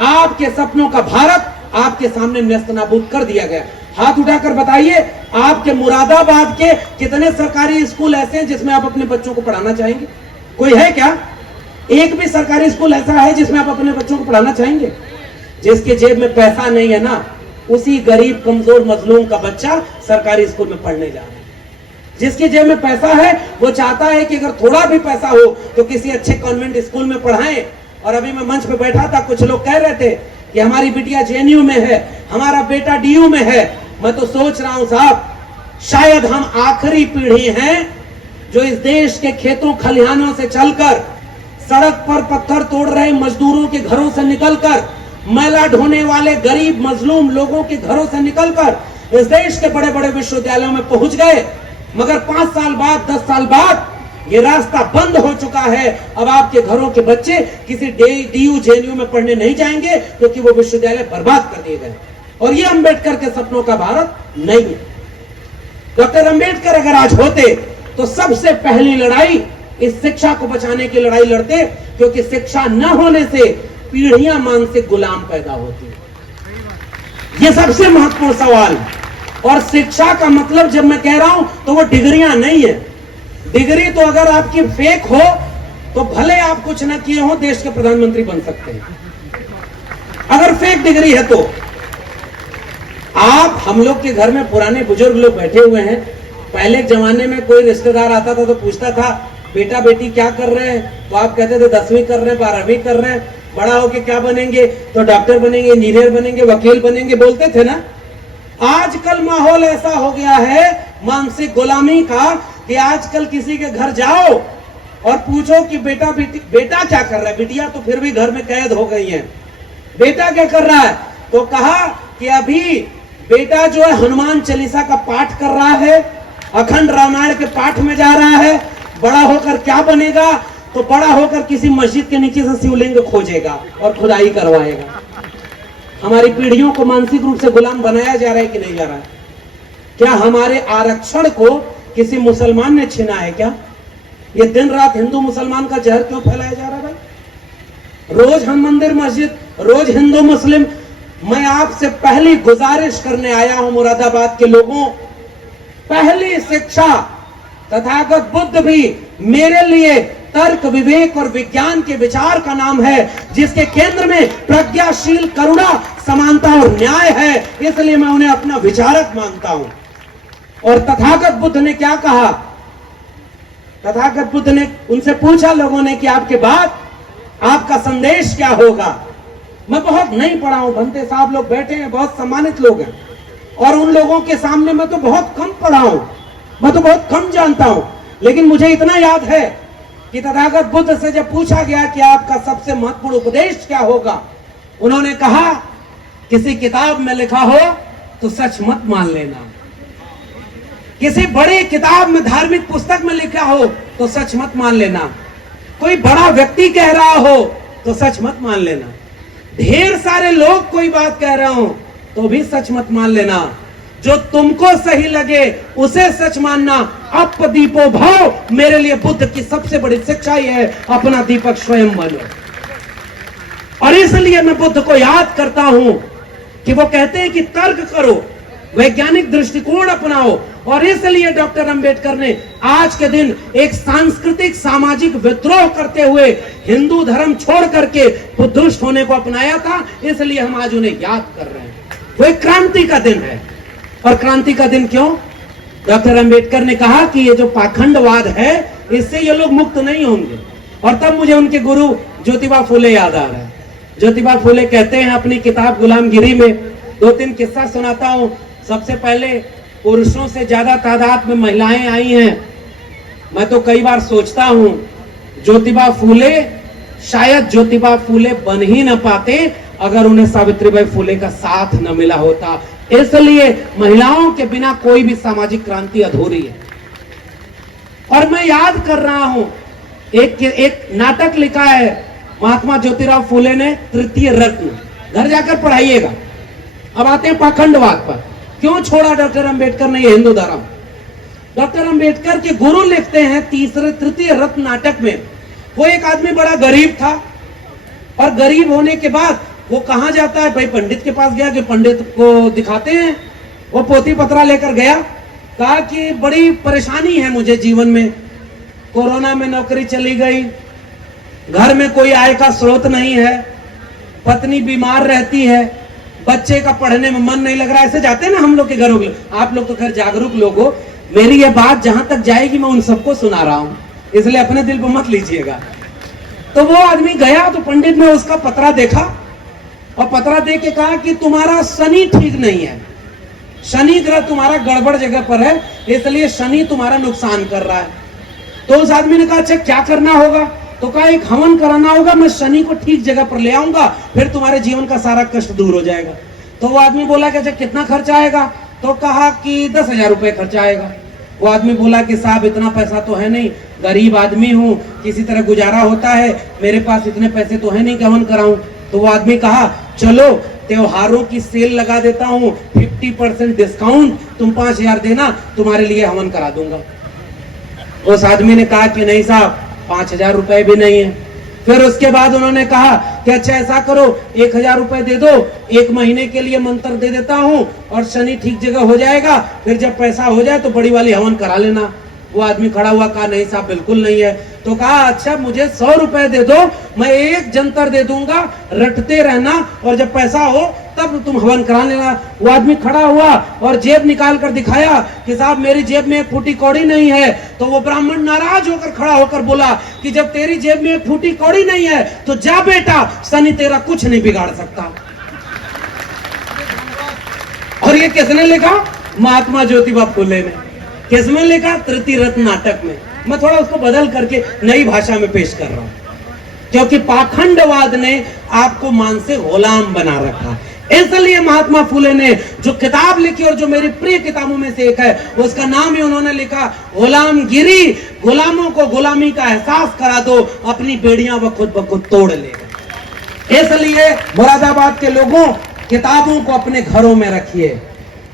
आपके सपनों का भारत आपके सामने नेस्तनाबूद कर दिया गया। हाथ उठाकर बताइए, आपके मुरादाबाद के कितने सरकारी स्कूल ऐसे हैं जिसमें आप अपने बच्चों को पढ़ाना चाहेंगे? कोई है क्या? एक भी सरकारी स्कूल ऐसा है जिसमें आप अपने बच्चों को पढ़ाना चाहेंगे? जिसके जेब में पैसा नहीं है ना, उसी गरीब, कमजोर, मजलूम का बच्चा सरकारी स्कूल में पढ़ने जा रहा है। जिसके जेब में पैसा है वो चाहता है कि अगर थोड़ा भी पैसा हो तो किसी अच्छे कॉन्वेंट स्कूल में पढ़ाएं। और अभी मैं मंच पे बैठा था, कुछ लोग कह रहे थे कि हमारी बिटिया जेएनयू में है, हमारा बेटा डीयू में है। मैं तो सोच रहा हूं साहब, शायद हम आखिरी पीढ़ी हैं जो इस देश के खेतों खलिहानों से चलकर, सड़क पर पत्थर तोड़ रहे मजदूरों के घरों से निकलकर, मैला ढोने वाले गरीब मजलूम लोगों के घरों से निकलकर इस देश के बड़े बड़े विश्वविद्यालयों में पहुंच गए। मगर 5 साल बाद, 10 साल बाद ये रास्ता बंद हो चुका है। अब आपके घरों के बच्चे किसी डीयू जेएनयू में पढ़ने नहीं जाएंगे क्योंकि वो विश्वविद्यालय बर्बाद कर दिए गए। और ये अंबेडकर के सपनों का भारत नहीं है। डॉक्टर अंबेडकर अगर आज होते तो सबसे पहली लड़ाई इस शिक्षा को बचाने की लड़ाई लड़ते, क्योंकि शिक्षा न होने से पीढ़ियां मानसिक गुलाम पैदा होती। ये सबसे महत्वपूर्ण सवाल। और शिक्षा का मतलब जब मैं कह रहा हूं तो वो डिग्रियां नहीं है। डिग्री तो अगर आपकी फेक हो तो भले आप कुछ ना किए हो, देश के प्रधानमंत्री बन सकते हैं, अगर फेक डिग्री है तो। आप हम लोग के घर में पुराने बुजुर्ग लोग बैठे हुए हैं। पहले जमाने में कोई रिश्तेदार आता था तो पूछता था बेटा बेटी क्या कर रहे हैं, तो आप कहते थे 10वीं कर रहे हैं, 12वीं कर रहे हैं, बड़ा होके क्या बनेंगे, तो डॉक्टर बनेंगे, इंजीनियर बनेंगे, वकील बनेंगे, बोलते थे ना। आजकल माहौल ऐसा हो गया है मानसिक गुलामी का कि आजकल किसी के घर जाओ और पूछो कि बेटा बेटा क्या कर रहा है, बिटिया तो फिर भी घर में कैद हो गई है, बेटा क्या कर रहा है, तो कहा कि अभी बेटा जो है हनुमान चालीसा का पाठ कर रहा है, अखंड रामायण के पाठ में जा रहा है, बड़ा होकर क्या बनेगा, तो बड़ा होकर किसी मस्जिद के नीचे से शिवलिंग खोजेगा और खुदाई करवाएगा। हमारी पीढ़ियों को मानसिक रूप से गुलाम बनाया जा रहा है कि नहीं जा रहा है? क्या हमारे आरक्षण को किसी मुसलमान ने छीना है क्या? ये दिन रात हिंदू मुसलमान का जहर क्यों फैलाया जा रहा है भाई? रोज हम मंदिर मस्जिद, रोज हिंदू मुस्लिम। मैं आपसे पहली गुजारिश करने आया हूं मुरादाबाद के लोगों, पहली शिक्षा तथागत बुद्ध भी मेरे लिए तर्क विवेक और विज्ञान के विचार का नाम है, जिसके केंद्र में प्रज्ञाशील करुणा समानता और न्याय है, इसलिए मैं उन्हें अपना विचारक मानता हूं। और तथागत बुद्ध ने क्या कहा? तथागत बुद्ध ने उनसे पूछा लोगों ने कि आपके बाद आपका संदेश क्या होगा? मैं बहुत नहीं पढ़ा हूं, भंते साहब लोग बैठे हैं, बहुत सम्मानित लोग हैं, और उन लोगों के सामने मैं तो बहुत कम पढ़ा हूं, मैं तो बहुत कम जानता हूं। लेकिन मुझे इतना याद है कि तथागत बुद्ध से जब पूछा गया कि आपका सबसे महत्वपूर्ण उपदेश क्या होगा, उन्होंने कहा किसी किताब में लिखा हो तो सच मत मान लेना, किसी बड़ी किताब में धार्मिक पुस्तक में लिखा हो तो सच मत मान लेना, कोई बड़ा व्यक्ति कह रहा हो तो सच मत मान लेना, ढेर सारे लोग कोई बात कह रहे हो तो भी सच मत मान लेना, जो तुमको सही लगे उसे सच मानना। अप दीपो भाव, मेरे लिए बुद्ध की सबसे बड़ी शिक्षा यह है, अपना दीपक स्वयं बनो। और इसलिए मैं बुद्ध को याद करता हूं कि वो कहते हैं कि तर्क करो, वैज्ञानिक दृष्टिकोण अपनाओ। और इसलिए डॉक्टर अंबेडकर ने आज के दिन एक सांस्कृतिक सामाजिक विद्रोह करते हुए हिंदू धर्म छोड़ करके बुद्धिस्ट होने को अपनाया था, इसलिए हम आज उन्हें याद कर रहे हैं। वो एक क्रांति का दिन है। और क्रांति का दिन क्यों? डॉक्टर अंबेडकर ने कहा कि ये जो पाखंडवाद है इससे ये लोग मुक्त नहीं होंगे। और तब मुझे उनके गुरु ज्योतिबा फुले याद आ रहा है। ज्योतिबा फुले कहते हैं अपनी किताब गुलामगिरी में, 2-3 किस्सा सुनाता हूं। सबसे पहले, पुरुषों से ज्यादा तादाद में महिलाएं आई हैं। मैं तो कई बार सोचता हूं ज्योतिबा फुले, शायद ज्योतिबा फुले बन ही न पाते अगर उन्हें सावित्रीबाई फुले का साथ न मिला होता। इसलिए महिलाओं के बिना कोई भी सामाजिक क्रांति अधूरी है। और मैं याद कर रहा हूं, एक नाटक लिखा है महात्मा ज्योतिराव फुले ने, तृतीय रत्न, घर जाकर पढ़ाइएगा। अब आते हैं पाखंडवाद पर, क्यों छोड़ा डॉक्टर अंबेडकर ने ये हिंदू धर्म? डॉक्टर अंबेडकर के गुरु लिखते हैं तृतीय रत्न नाटक में, वो एक आदमी बड़ा गरीब था, और गरीब होने के बाद वो कहां जाता है भाई? पंडित के पास गया कि पंडित को दिखाते हैं। वो पोथी पत्रा लेकर गया, कहा कि बड़ी परेशानी है मुझे जीवन में, कोरोना में नौकरी चली गई, घर में कोई आय का स्रोत नहीं है, पत्नी बीमार रहती है, बच्चे का पढ़ने में मन नहीं लग रहा। ऐसे जाते हैं ना हम लोग के घरों में। आप लोग तो खैर जागरूक लोग हो, मेरी ये बात जहां तक जाएगी मैं उन सबको सुना रहा हूं, इसलिए अपने दिल पर मत लीजिएगा। तो वो आदमी गया तो पंडित ने उसका पत्रा देखा और पतरा दे के कहा कि तुम्हारा शनि ठीक नहीं है, शनि ग्रह तुम्हारा गड़बड़ जगह पर है, इसलिए शनि तुम्हारा नुकसान कर रहा है। तो उस आदमी ने कहा अच्छा क्या करना होगा? तो कहा एक हवन कराना होगा, मैं शनि को ठीक जगह पर ले आऊंगा, फिर तुम्हारे जीवन का सारा कष्ट दूर हो जाएगा। तो वो आदमी बोला कि अच्छा कितना खर्चा आएगा? तो कहा कि 10,000 रुपए खर्चा आएगा। वो आदमी बोला कि साहब इतना पैसा तो है नहीं, गरीब आदमी हूँ, किसी तरह गुजारा होता है, मेरे पास इतने पैसे तो है नहीं कि हवन कराऊं। तो वो आदमी कहा चलो त्योहारों की सेल लगा देता हूँ, 50% डिस्काउंट, तुम 5,000 देना, तुम्हारे लिए हवन करा दूंगा। उस आदमी ने कहा कि नहीं साहब 5,000 रुपए भी नहीं है। फिर उसके बाद उन्होंने कहा कि अच्छा ऐसा करो 1,000 रुपए दे दो, 1 महीने के लिए मंत्र दे देता हूँ और शनि ठीक जगह हो जाएगा, फिर जब पैसा हो जाए तो बड़ी वाली हवन करा लेना। वो आदमी खड़ा हुआ, कहा नहीं साहब बिल्कुल नहीं है। तो कहा अच्छा मुझे 100 रुपए दे दो, मैं एक जंतर दे दूंगा, रटते रहना और जब पैसा हो तब तुम हवन करा लेना। वो आदमी खड़ा हुआ और जेब निकाल कर दिखाया कि साहब मेरी जेब में 1 फूटी कौड़ी नहीं है। तो वो ब्राह्मण नाराज होकर खड़ा होकर बोला कि जब तेरी जेब में 1 फूटी कौड़ी नहीं है तो जा बेटा, शनि तेरा कुछ नहीं बिगाड़ सकता। और ये किसने लिखा? महात्मा ज्योतिबा फुले ने। किसमें लिखा? तृतीय रत्न नाटक में। मैं थोड़ा उसको बदल करके नई भाषा में पेश कर रहा हूं, क्योंकि पाखंडवाद ने आपको मानसिक गुलाम बना रखा। इसलिए महात्मा फुले ने जो किताब लिखी और जो मेरी प्रिय किताबों में से एक है, उसका नाम ही उन्होंने लिखा गुलामगिरी। गुलामों को गुलामी का एहसास करा दो, अपनी बेड़ियां वो खुद ब खुद तोड़ लेगा। इसलिए मुरादाबाद के लोगों, किताबों को अपने घरों में रखिए।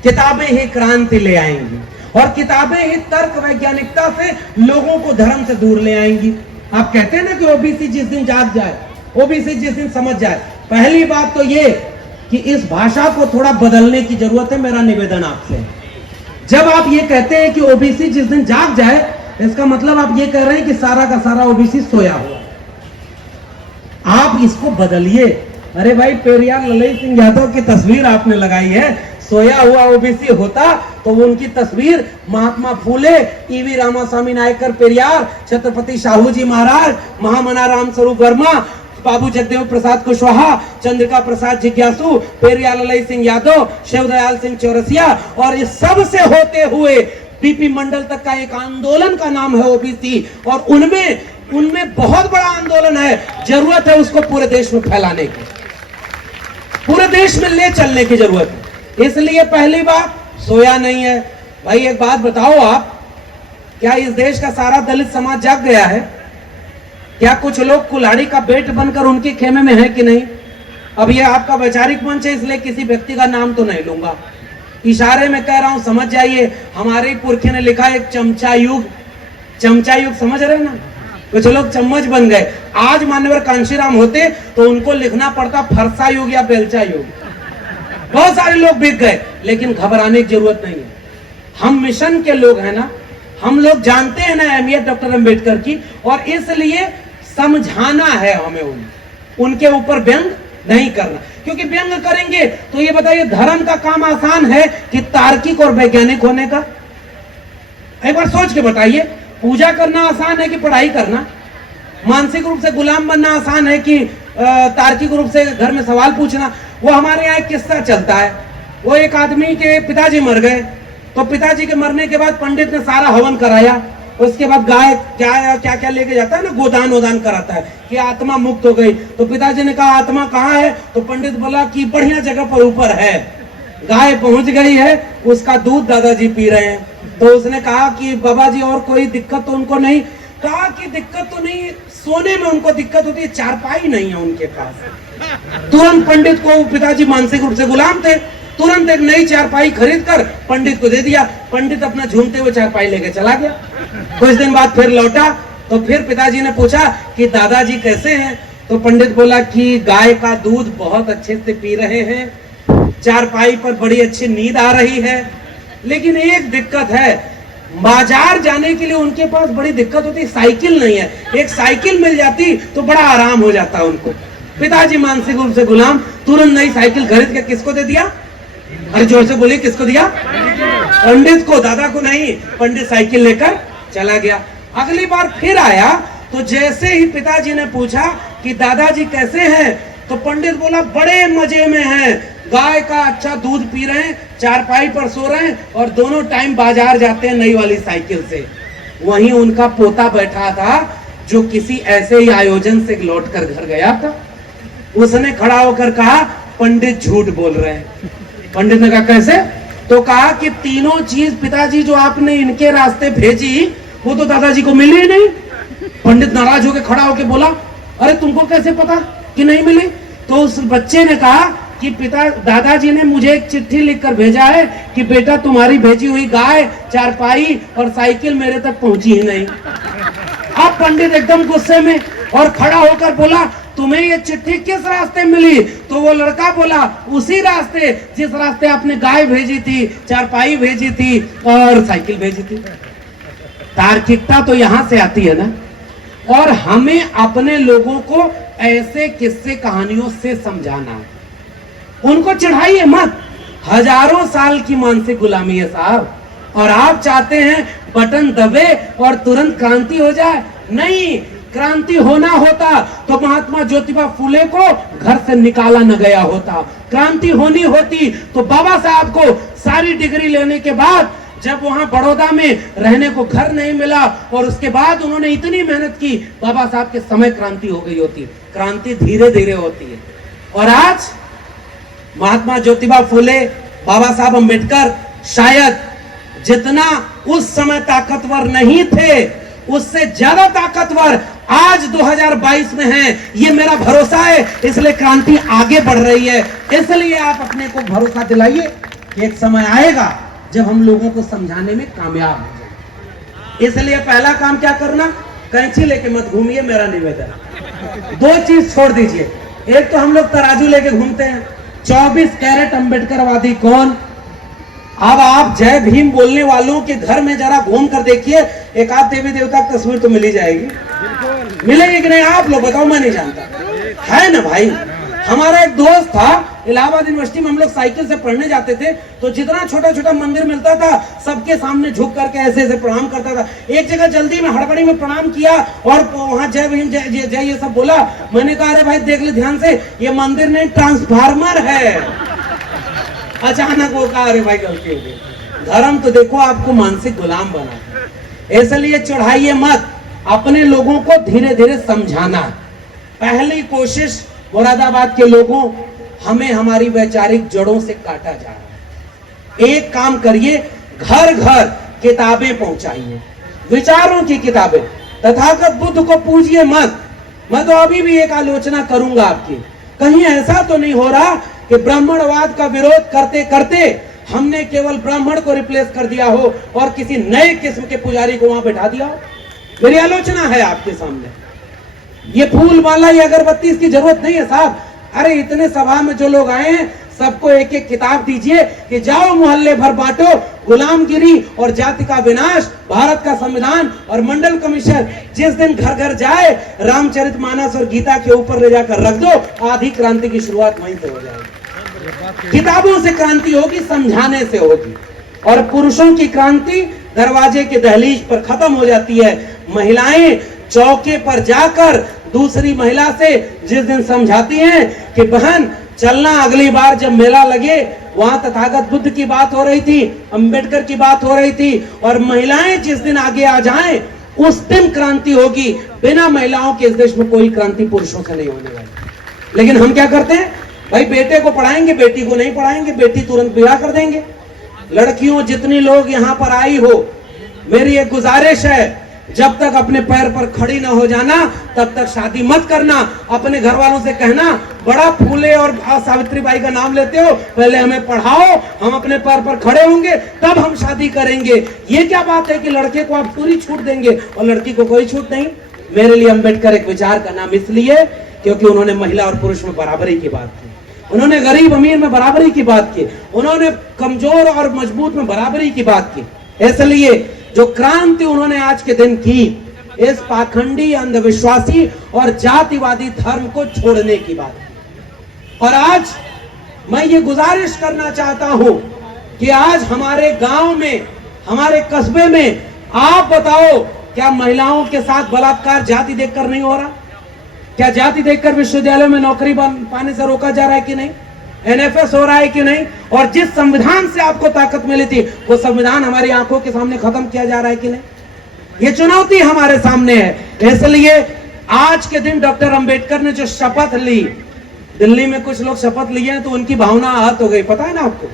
किताबें ही क्रांति ले आएंगी और किताबें ही तर्क वैज्ञानिकता से लोगों को धर्म से दूर ले आएंगी। आप कहते हैं ना कि ओबीसी जिस दिन जाग जाए, ओबीसी जिस दिन समझ जाए, पहली बात तो ये कि इस भाषा को थोड़ा बदलने की जरूरत है। मेरा निवेदन आपसे, जब आप ये कहते हैं कि ओबीसी जिस दिन जाग जाए, इसका मतलब आप ये कह रहे हैं कि सारा का सारा ओबीसी सोया हुआ। आप इसको बदलिए। अरे भाई पेरियार ललई सिंह यादव की तस्वीर आपने लगाई है, सोया हुआ ओबीसी होता तो उनकी तस्वीर महात्मा फूले, ईवी रामास्वामी नायकर पेरियार, छत्रपति शाहू जी महाराज, महामना राम स्वरूप वर्मा, बाबू जगदेव प्रसाद कुशवाहा, चंद्रिका प्रसाद जिज्ञासु, पेरियार ललई सिंह यादव, शिवदयाल सिंह चौरसिया और इस सब से होते हुए बीपी मंडल तक का एक आंदोलन का नाम है ओबीसी। और उनमें बहुत बड़ा आंदोलन है, जरूरत है उसको पूरे देश में फैलाने की, पूरे देश में ले चलने की जरूरत है। इसलिए पहली बात, सोया नहीं है। भाई एक बात बताओ आप, क्या इस देश का सारा दलित समाज जाग गया है? क्या कुछ लोग कुल्हाड़ी का बेट बनकर उनके खेमे में है कि नहीं? अब ये आपका वैचारिक मंच है, इसलिए किसी व्यक्ति का नाम तो नहीं लूंगा, इशारे में कह रहा हूं, समझ जाइए। हमारे पुरखे ने लिखा एक चमचा युग, चमचा युग समझ रहे ना? कुछ लोग चम्मच बन गए। आज मान्यवर कांशीराम होते तो उनको लिखना पड़ता फरसा युग या बेलचा युग। बहुत सारे लोग बिक गए, लेकिन घबराने की जरूरत नहीं है। हम मिशन के लोग हैं ना, हम लोग जानते हैं ना अहमियत डॉक्टर अंबेडकर की, और इसलिए समझाना है हमें उनके ऊपर व्यंग नहीं करना। क्योंकि व्यंग करेंगे तो ये बताइए धर्म का काम आसान है कि तार्किक और वैज्ञानिक होने का? एक बार सोच के बताइए, पूजा करना आसान है कि पढ़ाई करना? मानसिक रूप से गुलाम बनना आसान है कि तार्किक रूप से घर में सवाल पूछना? वो हमारे यहाँ एक किस्सा चलता है, वो एक आदमी के पिताजी मर गए, तो पिताजी के मरने के बाद पंडित ने सारा हवन कराया। उसके बाद गाय क्या क्या क्या लेके जाता है ना, गोदान वोदान कराता है कि आत्मा मुक्त हो गई। तो पिताजी ने कहा आत्मा कहाँ है? तो पंडित बोला कि बढ़िया जगह पर ऊपर है। गाय पहुंच गई है, उसका दूध दादाजी पी रहे हैं। तो उसने कहा कि बाबा जी और कोई दिक्कत तो उनको नहीं? कहा कि दिक्कत तो नहीं, सोने में उनको दिक्कत होती है, चारपाई नहीं है उनके पास। तुरंत पंडित को, पिताजी मानसिक रूप से गुलाम थे, तुरंत एक नई चारपाई खरीद कर पंडित को दे दिया। पंडित अपना झूमते हुए चारपाई लेके चला गया। कुछ दिन बाद फिर लौटा तो फिर पिताजी ने पूछा कि दादाजी कैसे हैं? तो पंडित बोला कि गाय का दूध बहुत अच्छे से पी रहे हैं, चारपाई पर बड़ी अच्छी नींद आ रही है, लेकिन एक दिक्कत है, बाजार जाने के लिए उनके पास बड़ी दिक्कत होती, साइकिल नहीं है। एक साइकिल मिल जाती तो बड़ा आराम हो जाता उनको। पिताजी मानसिक रूप से गुलाम, तुरंत नई साइकिल खरीद के किसको दे दिया? अरे जोर से बोलिए, किसको दिया? पंडित को, दादा को नहीं। पंडित साइकिल लेकर चला गया। अगली बार फिर आया तो जैसे ही पिताजी ने पूछा कि दादाजी कैसे हैं, तो पंडित बोला बड़े मजे में हैं, गाय का अच्छा दूध पी रहे हैं, चारपाई पर सो रहे हैं और दोनों टाइम बाजार जाते हैं नई वाली साइकिल से। वहीं उनका पोता बैठा था जो किसी ऐसे ही आयोजन से लौट कर घर गया था। उसने खड़ा होकर कहा पंडित झूठ बोल रहे हैं। पंडित ने कहा कैसे? तो कहा कि तीनों चीज पिताजी जो आपने इनके रास्ते भेजी वो तो दादाजी को मिली ही नहीं। पंडित नाराज होकर खड़ा होकर बोला अरे तुमको कैसे पता कि नहीं मिली? तो उस बच्चे ने कहा कि दादाजी ने मुझे एक चिट्ठी लिखकर भेजा है कि बेटा तुम्हारी भेजी हुई गाय, चारपाई और साइकिल मेरे तक पहुंची ही नहीं। अब पंडित एकदम गुस्से में और खड़ा होकर बोला तुम्हें ये चिट्ठी किस रास्ते मिली? तो वो लड़का बोला उसी रास्ते जिस रास्ते आपने गाय भेजी थी, चारपाई भेजी थी और साइकिल भेजी थी। तार्किकता तो यहां से आती है ना। और हमें अपने लोगों को ऐसे किस्से कहानियों से समझाना है। उनको चिढ़ाइए मत, हजारों साल की मानसिक गुलामी है साहब। और आप चाहते हैं बटन दबे और तुरंत क्रांति हो जाए? नहीं, क्रांति होना होता तो महात्मा ज्योतिबा फुले को घर से निकाला न गया होता। क्रांति होनी होती तो बाबा साहब को सारी डिग्री लेने के बाद जब वहां बड़ौदा में रहने को घर नहीं मिला और उसके बाद उन्होंने इतनी मेहनत की, बाबा साहब के समय क्रांति हो गई होती। क्रांति धीरे धीरे होती है। और आज महात्मा ज्योतिबा फुले, बाबा साहब अम्बेडकर शायद जितना उस समय ताकतवर नहीं थे उससे ज्यादा ताकतवर आज 2022 में हैं। ये मेरा भरोसा है, इसलिए क्रांति आगे बढ़ रही है। इसलिए आप अपने को भरोसा दिलाइए कि एक समय आएगा जब हम लोगों को समझाने में कामयाब हो जाए। इसलिए पहला काम क्या करना, कैंची लेके मत घूमिए, मेरा निवेदन। दो चीज छोड़ दीजिए। एक तो हम लोग तराजू लेके घूमते हैं, 24 कैरेट अम्बेडकरवादी कौन। अब आप जय भीम बोलने वालों के घर में जरा घूम कर देखिए, एक आध देवी देवता की तस्वीर तो मिली जाएगी। मिलेगी कि नहीं आप लोग बताओ, मैं नहीं जानता। है ना भाई। हमारा एक दोस्त था, इलाहाबाद यूनिवर्सिटी में हम लोग साइकिल से पढ़ने जाते थे तो जितना छोटा छोटा मंदिर मिलता था सबके सामने झुक करके ऐसे ऐसे प्रणाम करता था। एक जगह जल्दी में हड़बड़ी में प्रणाम किया और वहां जय भीम जय जय ये सब बोला। मैंने कहा अरे भाई देख ले ध्यान से, ये मंदिर नहीं ट्रांसफार्मर है। अचानक वो कहा अरे भाई गलती हो गई। धर्म तो देखो आपको मानसिक गुलाम बना। इसलिए चढ़ाइए मत, अपने लोगों को धीरे धीरे समझाना। पहली कोशिश मुरादाबाद के लोगों, हमें हमारी वैचारिक जड़ों से काटा जा रहा है। एक काम करिए, घर घर किताबें पहुंचाइए, विचारों की किताबें। तथागत बुद्ध को पूजिए मत। मैं तो अभी भी एक आलोचना करूंगा आपकी, कहीं ऐसा तो नहीं हो रहा कि ब्राह्मणवाद का विरोध करते करते हमने केवल ब्राह्मण को रिप्लेस कर दिया हो और किसी नए किस्म के पुजारी को वहां बैठा दिया हो। मेरी आलोचना है आपके सामने। ये फूल माला या अगरबत्ती इसकी जरूरत नहीं है साहब। अरे इतने सभा में जो लोग आए हैं सबको एक एक किताब दीजिए कि जाओ मोहल्ले भर बांटो, गुलामगिरी और जाति का विनाश, भारत का संविधान और मंडल कमीशन। जिस दिन घर घर जाए रामचरितमानस और गीता के ऊपर ले जाकर रख दो, आधी क्रांति की शुरुआत वहीं से हो जाएगी। किताबों से क्रांति होगी, समझाने से होगी। और पुरुषों की क्रांति दरवाजे के दहलीज पर खत्म हो जाती है। महिलाएं चौके पर जाकर दूसरी महिला से जिस दिन समझाती हैं कि बहन चलना, अगली बार जब मेला लगे, वहां तथागत बुद्ध की बात हो रही थी, अंबेडकर की बात हो रही थी, और महिलाएं जिस दिन आगे आ जाएं उस दिन क्रांति होगी। बिना महिलाओं के इस देश में कोई क्रांति पुरुषों से नहीं होने वाली। लेकिन हम क्या करते हैं भाई, बेटे को पढ़ाएंगे, बेटी को नहीं पढ़ाएंगे, बेटी तुरंत विवाह कर देंगे। लड़कियों जितनी लोग यहाँ पर आई हो, मेरी एक गुजारिश है, जब तक अपने पैर पर खड़ी ना हो जाना तब तक शादी मत करना। अपने घर वालों से कहना, बड़ा फूले और सावित्रीबाई का नाम लेते हो, पहले हमें पढ़ाओ, हम अपने पैर पर खड़े होंगे तब हम शादी करेंगे। ये क्या बात है कि लड़के को आप पूरी छूट देंगे और लड़की को कोई छूट नहीं। मेरे लिए अंबेडकर एक विचार का नाम इसलिए क्योंकि उन्होंने महिला और पुरुष में बराबरी की बात की, उन्होंने गरीब अमीर में बराबरी की बात की, उन्होंने कमजोर और मजबूत में बराबरी की बात की। इसलिए जो क्रांति उन्होंने आज के दिन की, इस पाखंडी, अंधविश्वासी और जातिवादी धर्म को छोड़ने की बात की। और आज मैं ये गुजारिश करना चाहता हूं कि आज हमारे गांव में, हमारे कस्बे में, आप बताओ क्या महिलाओं के साथ बलात्कार जाति देखकर नहीं हो रहा? क्या जाति देखकर विश्वविद्यालयों में नौकरी पाने से रोका जा रहा है कि नहीं? एनएफएस हो रहा है कि नहीं? और जिस संविधान से आपको ताकत मिली थी वो संविधान हमारी आंखों के सामने खत्म किया जा रहा है कि नहीं? ये चुनौती हमारे सामने है। इसलिए आज के दिन डॉक्टर अंबेडकर ने जो शपथ ली, दिल्ली में कुछ लोग शपथ लिए हैं तो उनकी भावना आहत हो गई, पता है ना आपको?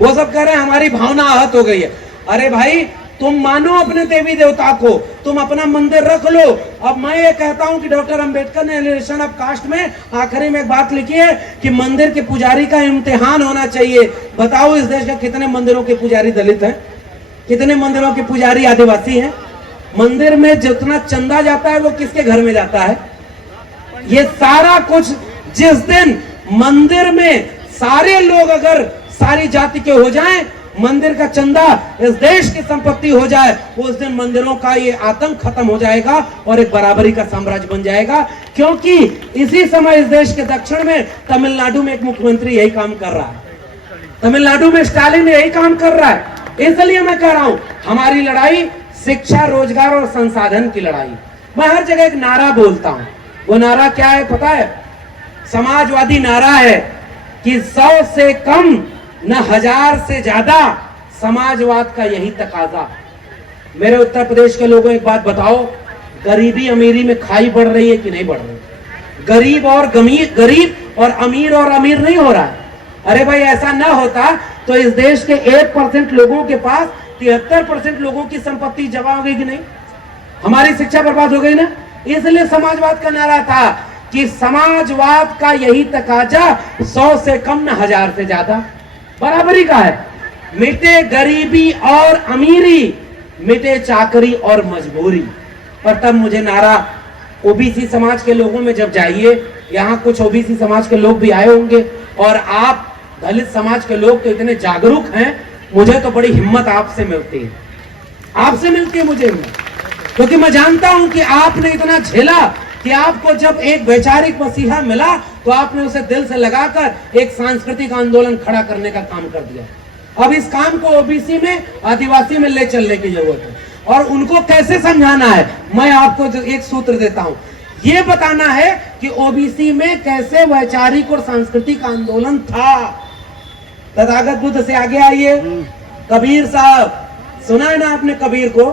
वो सब कह रहे हैं हमारी भावना आहत हो गई है। अरे भाई, तुम मानो अपने देवी देवता को, तुम अपना मंदिर रख लो। अब मैं ये कहता हूं कि डॉक्टर अंबेडकर ने एलिमिनेशन ऑफ कास्ट में आखिरी में एक बात लिखी है कि मंदिर के पुजारी का इम्तिहान होना चाहिए। बताओ इस देश के कितने मंदिरों के पुजारी दलित हैं? कितने मंदिरों के पुजारी आदिवासी हैं? मंदिर में जितना चंदा जाता है वो किसके घर में जाता है? ये सारा कुछ जिस दिन मंदिर में सारे लोग अगर सारी जाति के हो जाएं, मंदिर का चंदा इस देश की संपत्ति हो जाए, उस दिन मंदिरों का ये आतंक खत्म हो जाएगा और एक बराबरी का साम्राज्य बन जाएगा। क्योंकि इसी समय इस देश के दक्षिण में तमिलनाडु में एक मुख्यमंत्री यही काम कर रहा है, तमिलनाडु में स्टालिन यही काम कर रहा है। इसलिए मैं कह रहा हूं हमारी लड़ाई शिक्षा, रोजगार और संसाधन की लड़ाई। मैं हर जगह एक नारा बोलता हूं, वो नारा क्या है पता है? समाजवादी नारा है कि 100 से कम न 1000 से ज्यादा, समाजवाद का यही तकाजा। मेरे उत्तर प्रदेश के लोगों एक बात बताओ, गरीबी अमीरी में खाई बढ़ रही है कि नहीं बढ़ रही? गरीब और अमीर नहीं हो रहा है। अरे भाई, ऐसा ना होता तो इस देश के 1% लोगों के पास 73% लोगों की संपत्ति जमा हो गई कि नहीं? हमारी शिक्षा बर्बाद हो गई ना। इसलिए समाजवाद का नारा था कि समाजवाद का यही तकाजा, 100 से कम न 1000 से ज्यादा, बराबरी का है। मिटे गरीबी और अमीरी, मिटे चाकरी और मजबूरी। पर तब मुझे नारा ओबीसी समाज के लोगों में जब जाइए, यहाँ कुछ ओबीसी समाज के लोग भी आए होंगे और आप दलित समाज के लोग तो इतने जागरूक हैं, मुझे तो बड़ी हिम्मत आपसे मिलती है, आपसे मिलती है मुझे हिम्मत, क्योंकि मैं जानता हूं कि आपने इतना झेला कि आपको जब एक वैचारिक मसीहा मिला तो आपने उसे दिल से लगाकर एक सांस्कृतिक आंदोलन खड़ा करने का काम कर दिया। अब इस काम को ओबीसी में, आदिवासी में ले चलने की जरूरत है। और उनको कैसे समझाना है, मैं आपको एक सूत्र देता हूं। ये बताना है कि ओबीसी में कैसे वैचारिक और सांस्कृतिक आंदोलन था। तथागत बुद्ध से आगे आइए, कबीर साहब, सुना है ना आपने कबीर को?